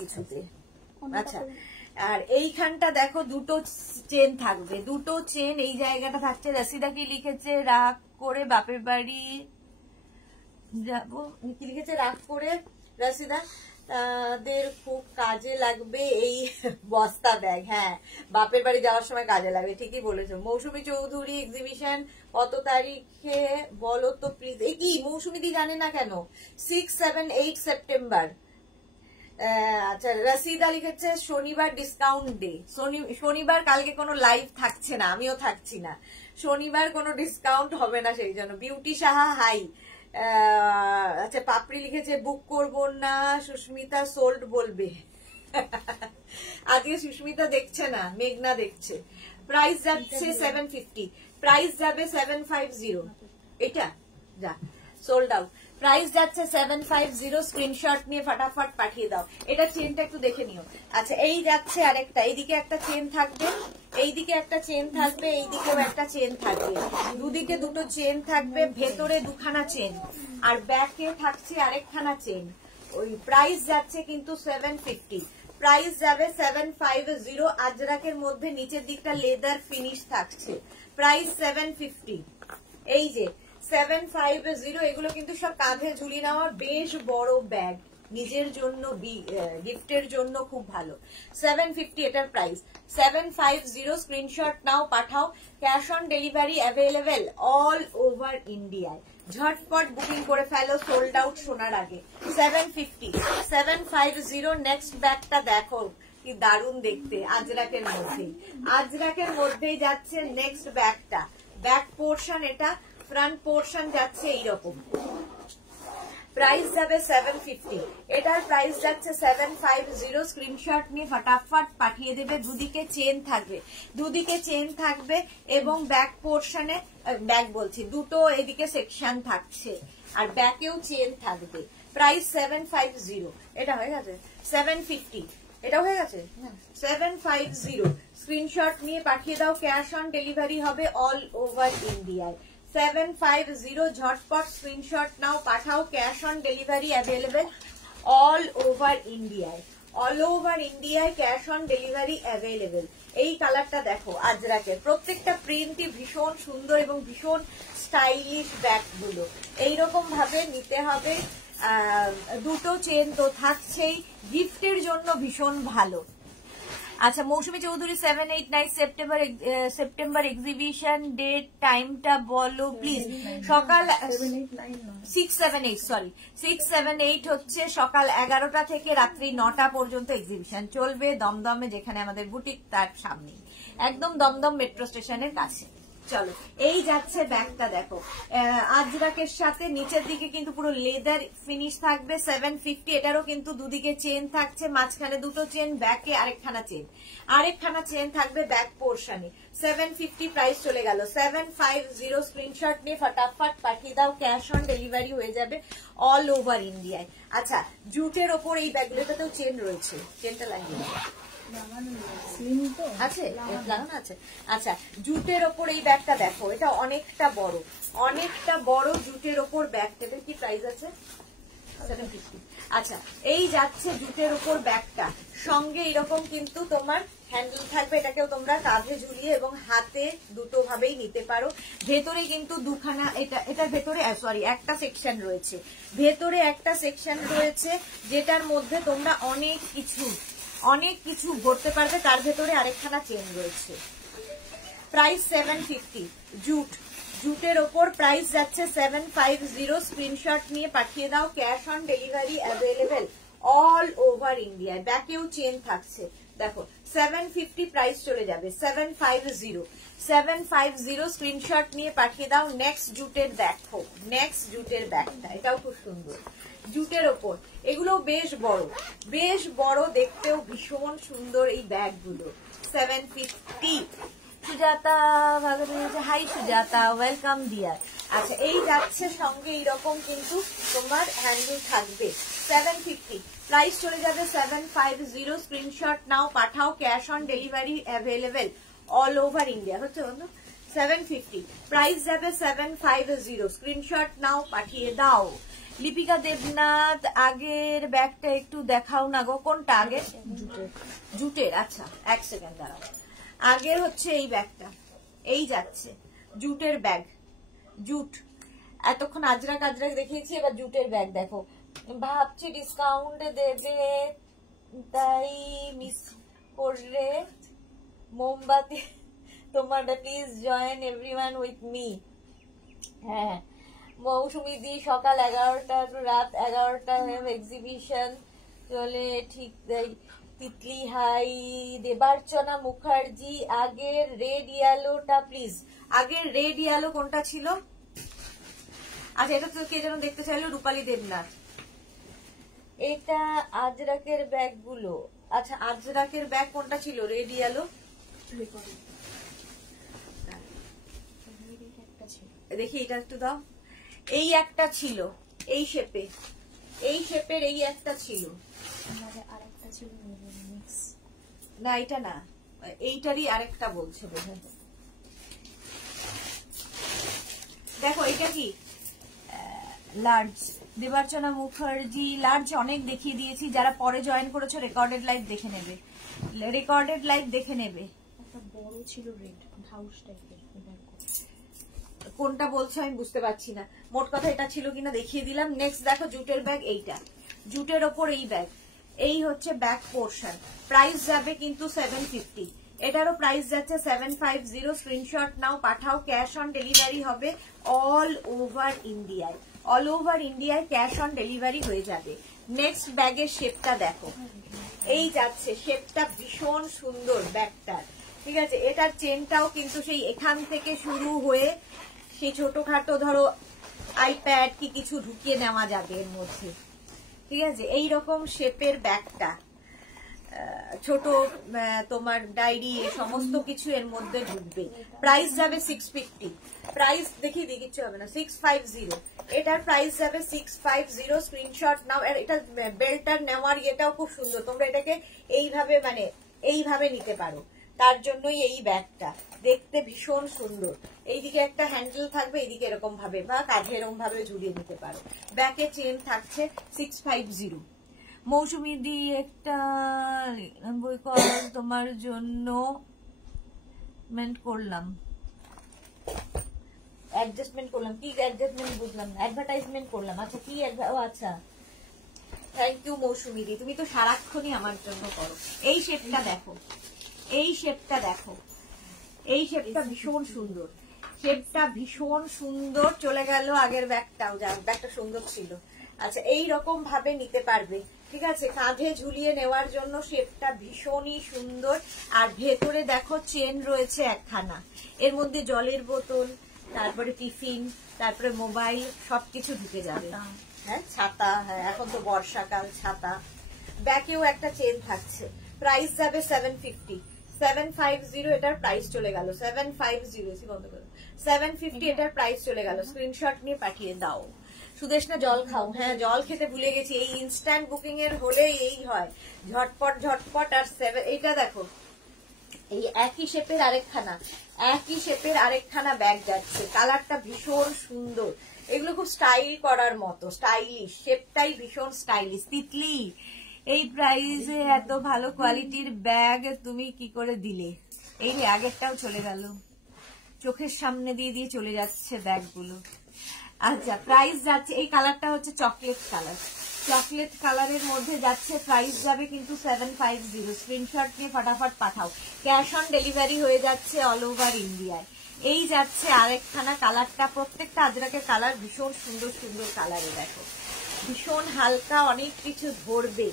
কিছুতে। আচ্ছা আর এইখানটা দেখো দুটো চেন থাকবে, দুটো চেন এই জায়গাটা থাকছে। রসিদা কি লিখেছে, রাগ করে বাপের বাড়ি যাবো, কি লিখেছে রাগ করে, রসিদা তাদের খুব কাজে লাগবে এই বস্তা ব্যাগ। হ্যাঁ বাপের বাড়ি যাওয়ার সময় কাজে লাগবে, ঠিকই বলেছো। মৌসুমী চৌধুরী, এক্সিবিশন কত তারিখে বলো তো প্লিজ। এই কি মৌসুমী দি জানে না কেন? 6, 7, 8 সেপ্টেম্বর। আচ্ছা রসিদা লিখেছে শনিবার ডিসকাউন্ট ডে। শনিবার কালকে কোনো লাইভ থাকছে না, আমিও থাকছি না। শনিবার কোনো ডিসকাউন্ট হবে না, সেই জন্য। Beauty Saha hi. আচ্ছা পাপড়ি লিখেছে বুক করবো না, সুস্মিতা সোল্ড বলবে। আজকে সুস্মিতা দেখছে না, মেঘনা দেখছে। প্রাইস যাচ্ছে 750, প্রাইস যাবে 750। এটা যা সোল্ড আউট। প্রাইস যাচ্ছে 750, স্ক্রিনশট নিয়ে ফটাফট পাঠিয়ে দাও। এটা চেনটা একটু দেখে নিও। আচ্ছা এই যাচ্ছে আরেকটা, এইদিকে একটা চেন থাকবে, এইদিকে একটা চেন থাকবে, এইদিকেও একটা চেন থাকবে, দুদিকে দুটো চেন থাকবে, ভেতরে দুখানা চেন, আর ব্যাকে থাকছে আরেকখানা চেন। ওই প্রাইস যাচ্ছে কিন্তু 750, প্রাইস যাবে 750। আজরাকের মধ্যে নিচের দিকটা লেদার ফিনিশ থাকছে, প্রাইস 750। এই যে 750, এগুলো কিন্তু সব কাঁধে ঝুলিয়ে নেওয়া বেশ বড় ব্যাগ, নিজের জন্য গিফটের জন্য খুব ভালো। 750 এটার প্রাইস। 750 স্ক্রিনশট নাও, পাঠাও। Cash on delivery available all over ইন্ডিয়ায়। ঝটপট বুকিং করে ফেলো সোল্ড আউট শোনার আগে। 750 নেক্সট ব্যাগটা দেখো কি দারুণ দেখতে, আজরাকের মধ্যেই, আজরাকের মধ্যেই যাচ্ছে নেক্সট ব্যাগটা। ব্যাক পোর্শন এটা, ফ্রন্ট পোর্শন যাচ্ছে এইরকম। প্রাইস যাবে 750, এটার প্রাইস যাচ্ছে 750। স্ক্রিনশট নিয়ে ফটাফট পাঠিয়ে দেবে। দুদিকে চেন থাকবে, দুদিকে চেন থাকবে এবং ব্যাক পোর্শনে, ব্যাক বলছি, দুটো এদিকে সেকশন থাকছে আর ব্যাকেও চেন থাকবে। প্রাইস 750। এটা হয়ে গেছে 750, এটা হয়ে গেছে 750। স্ক্রিনশট নিয়ে পাঠিয়ে দাও। ক্যাশ অন ডেলিভারি হবে অল ওভার ইন্ডিয়ায়। 750 ঝটপট স্ক্রিনশট নাও, পাঠাও। Cash on delivery available all over ইন্ডিয়ায়, অল ওভার ইন্ডিয়ায় ক্যাশ অন ডেলিভারি অ্যাভেলেবেল। এই কালারটা দেখো আজরাকের, প্রত্যেকটা প্রিন্টই ভীষণ সুন্দর এবং ভীষণ স্টাইলিশ ব্যাগগুলো। এইরকম ভাবে নিতে হবে। দুটো চেন তো থাকছেই, গিফটের জন্য ভীষণ ভালো। আচ্ছা মৌসুমী চৌধুরী 7-8-9 সেপ্টেম্বর এক্সিবিশন ডেট টাইমটা বলো প্লিজ। সকাল 6-7-8 হচ্ছে সকাল 11টা থেকে রাত্রি 9টা পর্যন্ত এক্সিবিশন চলবে দমদমে, যেখানে আমাদের বুটিক তার সামনে, একদম দমদম মেট্রো স্টেশনের কাছে। চলো এই যাচ্ছে ব্যাগটা দেখো আজরাকের সাথে, নিচের দিকে কিন্তু পুরো লেদার ফিনিশ থাকবে। 750, এটারও কিন্তু দুদিকে চেন থাকছে, মাঝখানে দুটো চেন, ব্যাকে আরেকখানা চেন, আরেকখানা চেন থাকবে ব্যাক পোর্শনে। 750 প্রাইস চলে গেল। 750 স্ক্রিনশট নিয়ে ফটাফট পাঠিয়ে দাও। ক্যাশ অন ডেলিভারি হয়ে যাবে অল ওভার ইন্ডিয়ায়। আচ্ছা জুটের ওপর এই ব্যাগগুলোটাতেও চেন রয়েছে, চেনটা লাগিয়ে আছে, লাগানো আছে। আচ্ছা জুটের ওপর এই ব্যাগটা দেখো, এটা অনেকটা বড়, অনেকটা বড় জুটের ওপর ব্যাগটা। কি প্রাইস আছে? 750। আচ্ছা এই যাচ্ছে জুটের ওপর ব্যাগটা, সঙ্গে এরকম কিন্তু তোমার হ্যান্ডেল থাকবে, এটাকেও তোমরা কাঁধে ঝুলিয়ে এবং হাতে দুটো ভাবেই নিতে পারো। ভেতরে কিন্তু দুখানা, এটার ভেতরে একটা সেকশন রয়েছে, ভেতরে একটা সেকশন রয়েছে যেটার মধ্যে তোমরা অনেক কিছু ভরতে পারবে, তার ভেতরে আরেকখানা চেন রয়েছে। প্রাইস 750। জুটের ওপর প্রাইস যাচ্ছে 750। স্ক্রিনশট নিয়ে পাঠিয়ে দাও। Cash on delivery available all over India, ব্যাকেও চেন থাকছে। দেখো 750 প্রাইস চলে যাবে 750 স্ক্রিনশট নিয়ে পাঠিয়ে দাও। নেক্সট জুটের দেখো, নেক্সট জুটের ব্যাগটা, এটাও খুব সুন্দর জুটের ওপর, এগুলো বেশ বড় দেখতেও ভীষণ সুন্দর এই ব্যাগগুলো। 750। Sujata hi Sujata, welcome dear. আচ্ছা এই যাচ্ছে সঙ্গে এইরকম কিন্তু তোমার হ্যান্ডেল থাকবে। 750 প্রাইস চলে যাবে 750। স্ক্রিনশট নাও, পাঠাও। Cash on delivery available all over India. হচ্ছে 750 প্রাইস যাবে 750। স্ক্রিনশট নাও, পাঠিয়ে দাও। লিপিকা দেবনাথ আগের ব্যাগটা একটু দেখাও না গো। কোনটা আগে? জুটের। আচ্ছা এক সেকেন্ড দাঁড়াও। আগের হচ্ছে এই ব্যাগটা, এই যাচ্ছে জুটের ব্যাগ, জুট। এতক্ষণ আজরাক দেখিয়েছি, এবার জুটের ব্যাগ দেখো। ভাবছি ডিসকাউন্ট দেবে তাই মিস করে মোমবাতি তোমার, please join everyone with me. হ্যাঁ মৌসুমী দি সকাল 11টা রাত 11টা এক্সিবিশন চলে ঠিক তিতলি হাই। দেবার্চনা মুখার্জি, আগের রেড ইয়েলোটা প্লিজ। আগের রেড ইয়েলো কোনটা ছিল? আচ্ছা, এটা তো কে যেন দেখতে চাইলো, রূপালী দেবনাথ। এটা আজরাকের ব্যাগ গুলো। আচ্ছা, আজরাকের ব্যাগ কোনটা ছিল? Red yellow. দেখি এটা একটু দাও। এই একটা ছিল, এই শেপে, এই শেপের এই একটা ছিল। না এটা না, এইটারই আরেকটা বলছে বোধহয়। দেখো এটা কি লার্জ। দেবার্চনা মুখার্জি লার্জ অনেক দেখিয়ে দিয়েছি, যারা পরে জয়েন করেছো রেকর্ডেড লাইভ দেখে নেবে, রেকর্ডেড লাইভ দেখে নেবে। একটা বড় ছিল রেড হাউস টাইপের, কোনটা বলছো আমি বুঝতে পারছি না। মোট কথা এটা ছিল কিনা দেখিয়ে দিলাম। নেক্সট দেখো জুটের ব্যাগ, এইটা জুটের ওপর এই ব্যাগ, এই হচ্ছে ব্যাক পোর্শন। প্রাইস যাবে কিন্তু 750, এটারও প্রাইস যাচ্ছে 750। স্ক্রিনশট নাও, পাঠাও। ক্যাশ অন ডেলিভারি হবে অল ওভার ইন্ডিয়ায়, অল ওভার ইন্ডিয়ায় ক্যাশ অন ডেলিভারি হয়ে যাবে। নেক্সট ব্যাগের শেপটা দেখো, এই যাচ্ছে শেপটা ভীষণ সুন্দর ব্যাগটার, ঠিক আছে। এটার চেনটাও কিন্তু সেই এখান থেকে শুরু হয়ে সেই ছোটখাটো ধরো আইপ্যাড কি কিছু ঢুকিয়ে নেওয়া যাবে এর মধ্যে, ঠিক আছে। এইরকম শেপের ব্যাগটা, ছোট তোমার ডায়েরি সমস্ত কিছু এর মধ্যে ঢুকবে। প্রাইস যাবে 650, প্রাইস দেখিয়ে দিই, কিচ্ছু হবে না, 650। এটার প্রাইস যাবে 650। স্ক্রিনশট নাও। এটা বেল্টার নেওয়ার ইয়েটাও খুব সুন্দর, তোমরা এটাকে এইভাবে মানে এইভাবে নিতে পারো, তার জন্যই এই ব্যাগটা দেখতে ভীষণ সুন্দর। এইদিকে একটা হ্যান্ডেল থাকবে, এইদিকে এরকম ভাবে বা কাঁধে এরকম ভাবে ঝুলিয়ে নিতে পারো। ব্যাকে চেন থাকছে 650। মৌসুমী দি একটা বই তোমার জন্য করলাম, অ্যাডজাস্টমেন্ট করলাম। কি অ্যাডজাস্টমেন্ট বুঝলাম না, অ্যাডভার্টাইজমেন্ট করলাম। আচ্ছা কি আচ্ছা, থ্যাংক ইউ মৌসুমী দি, তুমি তো সারাক্ষণই আমার জন্য করো। এই শেপটা দেখো, এই শেপটা দেখো, এই শেপটা ভীষণ সুন্দর, শেপটা ভীষণ সুন্দর। চলে গেল আগের ব্যাগটাও, যা ব্যাগটা সুন্দর ছিল। আচ্ছা, এই রকম ভাবে নিতে পারবে, ঠিক আছে। কাঁধে ঝুলিয়ে নেওয়ার জন্য শেপটা ভীষণই সুন্দর। আর ভেতরে দেখো চেন রয়েছে একখানা, এর মধ্যে জলের বোতল, তারপরে টিফিন, তারপরে মোবাইল সবকিছু ঢুকে যাবে। হ্যাঁ, ছাতা, হ্যাঁ এখন তো বর্ষাকাল, ছাতা। ব্যাকেও একটা চেন থাকছে। প্রাইস যাবে 750, 750 এটার প্রাইস চলে গেল, 750 বন্ধ করো, 750 এটার প্রাইস চলে গেল। স্ক্রিনশট নিয়ে পাঠিয়ে দাও। সুদেশনা জল খাও, হ্যাঁ জল খেতে ভুলে গেছি। এই ইনস্ট্যান্ট বুকিং এর হলে এই হয়, ঝটপট ঝটপট। আর এইটা দেখো, এই একই শেপের আরেকখানা, একই শেপের আরেকখানা ব্যাগ যাচ্ছে। কালারটা ভীষণ সুন্দর, এগুলো খুব স্টাইল করার মতো, স্টাইলিশ, শেপটাই ভীষণ স্টাইলিশ। তিতলি, এই প্রাইসে এত ভালো কোয়ালিটির ব্যাগ তুমি কি করে দিলে? এই রে আগেরটাও চলে গেল, চোখের সামনে দিয়ে দিয়ে চলে যাচ্ছে ব্যাগগুলো। আচ্ছা, প্রাইস যাচ্ছে, এই কালারটা হচ্ছে চকলেট কালার, চকলেট কালারের মধ্যে যাচ্ছে। প্রাইস যাবে কিন্তু 750। স্ক্রিনশট নিয়ে ফটাফট পাঠাও। ক্যাশ অন ডেলিভারি হয়ে যাচ্ছে অল ওভার ইন্ডিয়ায়। এই যাচ্ছে আরেকখানা, কালারটা প্রত্যেকটা আজরাকের কালার ভীষণ সুন্দর সুন্দর কালারে, দেখো ভীষণ হালকা, অনেক কিছু ধরবে।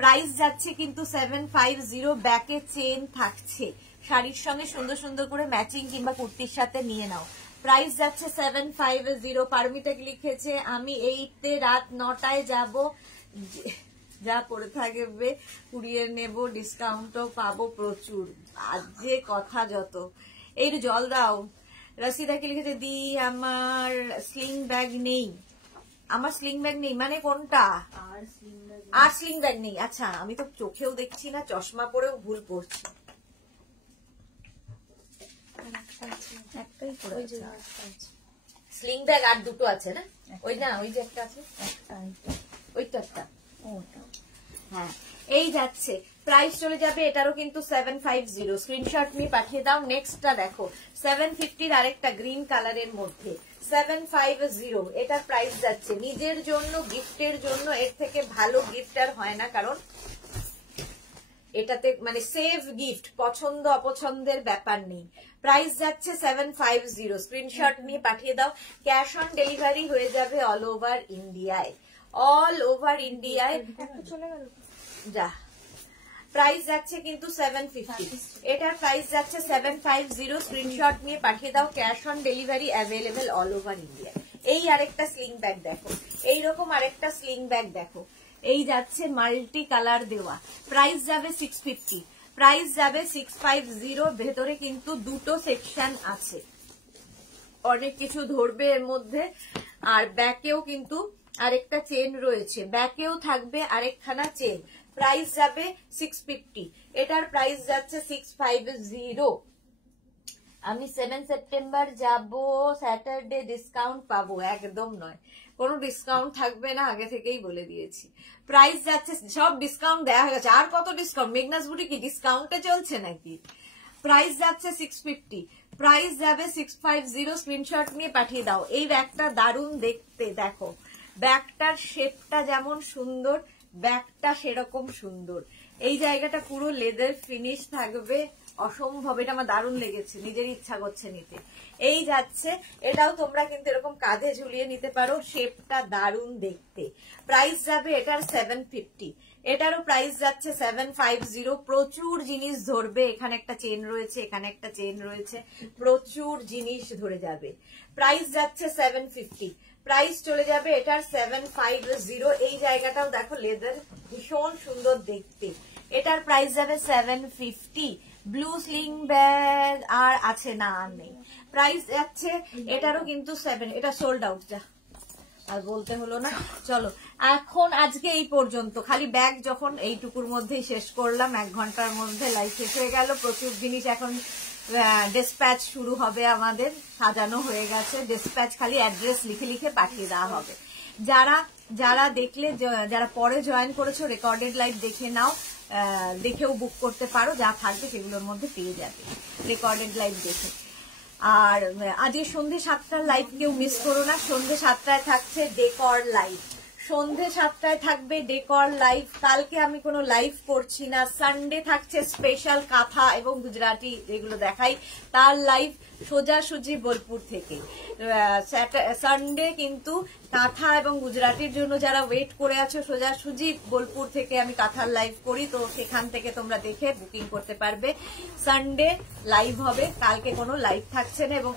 প্রাইস যাচ্ছে কিন্তু 750। ব্যাকে চেন থাকছে, শাড়ির সঙ্গে সুন্দর সুন্দর করে ম্যাচিং কিংবা কুর্তির সাথে নিয়ে নাও। প্রাইস যাচ্ছে 750। পারমিতা লিখেছে আমি 8-তে রাত 9টায় যাব, যা পড়ে থাকবে কুড়িয়ে নেব, ডিসকাউন্টও পাবো প্রচুর। আজ যে কথা যত। এই জল দাও। রসিদা কি লিখেছে, দি আমার স্লিং ব্যাগ নেই। আমার স্লিং ব্যাগ নেই মানে কোনটা? আর স্লিং ব্যাগ নেই। আচ্ছা, আমি তো চোখেও দেখছি না, চশমা পরেও ভুল পড়ছি। স্লিং ব্যাগ আর দুটো আছে না? ওই না, ওই যে একটা আছে, ওইটা একটা। হ্যাঁ, এই যাচ্ছে। প্রাইস চলে যাবে এটারও কিন্তু 750। স্ক্রিনশট নিয়ে পাঠিয়ে দাও। নেক্সটটা দেখো, 750 আরেকটা গ্রিন কালারের মধ্যে, 750 এটার প্রাইস যাচ্ছে। নিজের জন্য, গিফটের জন্য এর থেকে ভালো গিফট আর হয় না, কারণ এটাতে মানে সেভ গিফট, পছন্দ অপছন্দের ব্যাপার নেই। প্রাইস যাচ্ছে 750। স্ক্রিনশট নিয়ে পাঠিয়ে দাও। ক্যাশ অন ডেলিভারি হয়ে যাবে অল ওভার ইন্ডিয়ায়, অল ওভার ইন্ডিয়ায়। চলে গেল, যা প্রাইস যাচ্ছে কিন্তু 750, এটার প্রাইস যাচ্ছে 750। স্ক্রিনশট নিয়ে পাঠিয়ে দাও, cash on delivery available all over India. এই আরেকটা স্লিং ব্যাগ দেখো, এইরকম আরেকটা স্লিং ব্যাগ দেখো, এই যাচ্ছে মাল্টি কালার দেওয়া, প্রাইস যাবে 650, প্রাইস যাবে 650। ভেতরে কিন্তু দুটো সেকশন আছে, অনেক কিছু ধরবে এর মধ্যে। আর ব্যাকেও কিন্তু আরেকটা চেন রয়েছে, ব্যাকেও থাকবে আরেকখানা চেন, প্রাইস যাবে 650, এটার প্রাইস যাচ্ছে 650। আমি 7 সেপ্টেম্বর যাব, স্যাটারডে ডিসকাউন্ট পাবো? একদম নয়, কোনো ডিসকাউন্ট থাকবে না, আগে থেকেই বলে দিয়েছি। প্রাইস যাচ্ছে, সব ডিসকাউন্ট দেওয়া হয়ে গেছে, আর কত ডিসকাউন্ট? মেঘনাস বুটি কি ডিসকাউন্টে চলছে নাকি? প্রাইস যাচ্ছে 650, প্রাইস যাবে 650। স্ক্রিনশট নিয়ে পাঠিয়ে দাও। এই ব্যাগটা দারুণ দেখতে, দেখো ব্যাগটার শেপটা যেমন সুন্দর, ব্যাগটা সেরকম সুন্দর। এই জায়গাটা পুরো লেদার ফিনিশ থাকবে, অসম্ভব, এটা আমার দারুণ লেগেছে, নিজের ইচ্ছা করছে নিতে। এই যাচ্ছে, এটাও তোমরা কিন্তু এরকম কাঁধে ঝুলিয়ে নিতে পারো, শেপটা দারুণ দেখতে। প্রাইস যাবে এটার 750, এটারও প্রাইস যাচ্ছে 750। প্রচুর জিনিস ধরবে, এখানে একটা চেন রয়েছে, এখানে একটা চেন রয়েছে, প্রচুর জিনিস ধরে যাবে। প্রাইস যাচ্ছে 750, প্রাইস চলে যাবে এটার 750। এই জায়গাটাও দেখো লেদার, ভীষণ সুন্দর দেখতে, এটার প্রাইস যাবে 750। ব্লু স্লিং ব্যাগ আর আছে না? আর নেই। প্রাইস যাচ্ছে এটারও কিন্তু 7, এটা সোল্ড আউট, যা আর বলতে হলো না। চলো এখন আজকে এই পর্যন্ত, খালি ব্যাগ যখন এইটুকুর মধ্যেই শেষ করলাম, 1 ঘন্টার মধ্যে লাইভ শেষ হয়ে গেল। প্রচুর জিনিস এখন ডিসপ্যাচ শুরু হবে, আমাদের সাজানো হয়ে গেছে, ডিসপ্যাচ খালি অ্যাড্রেস লিখে লিখে পাঠিয়ে দেওয়া হবে। যারা দেখলে, যারা পরে জয়েন করেছো, রেকর্ডেড লাইভ দেখে নাও, দেখেও বুক করতে পারো, যা থাকবে সেগুলোর মধ্যে পেয়ে যাবে রেকর্ডেড লাইভ দেখে। আর আজকে সন্ধ্যে 7টার লাইভ কেউ মিস করো না, সন্ধ্যে 7টায় থাকছে ডেকর লাইভ, সন্ধ্যে 7টায় থাকবে ডেকর লাইভ। কালকে আমি কোনো লাইভ করছি না, সানডে থাকছে স্পেশাল কাঁথা এবং গুজরাটি যেগুলো দেখাই, তার লাইভ সোজাসুজি বোলপুর থেকে। সানডে কিন্তু কাঁথা এবং গুজরাটির জন্য যারা ওয়েট করে আছো, সোজাসুজি বোলপুর থেকে আমি কাঁথার লাইভ করি, তো সেখান থেকে তোমরা দেখে বুকিং করতে পারবে। সানডে লাইভ হবে, কালকে কোনো লাইভ থাকছে না। এবং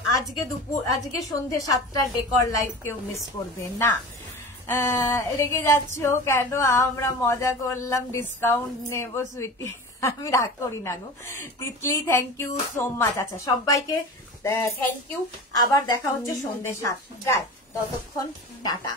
আজকে সন্ধ্যে 7টার ডেকর লাইভ কেউ মিস করবে না। রেগে যাচ্ছ কেন? আমরা মজা করলাম, ডিসকাউন্ট নেব সুইটি। আমি রাগ করি না গো। Titli thank you so much. আচ্ছা সবাইকে থ্যাংক ইউ, আবার দেখা হচ্ছে সন্ধ্যে 7টায়, ততক্ষণ টাটা।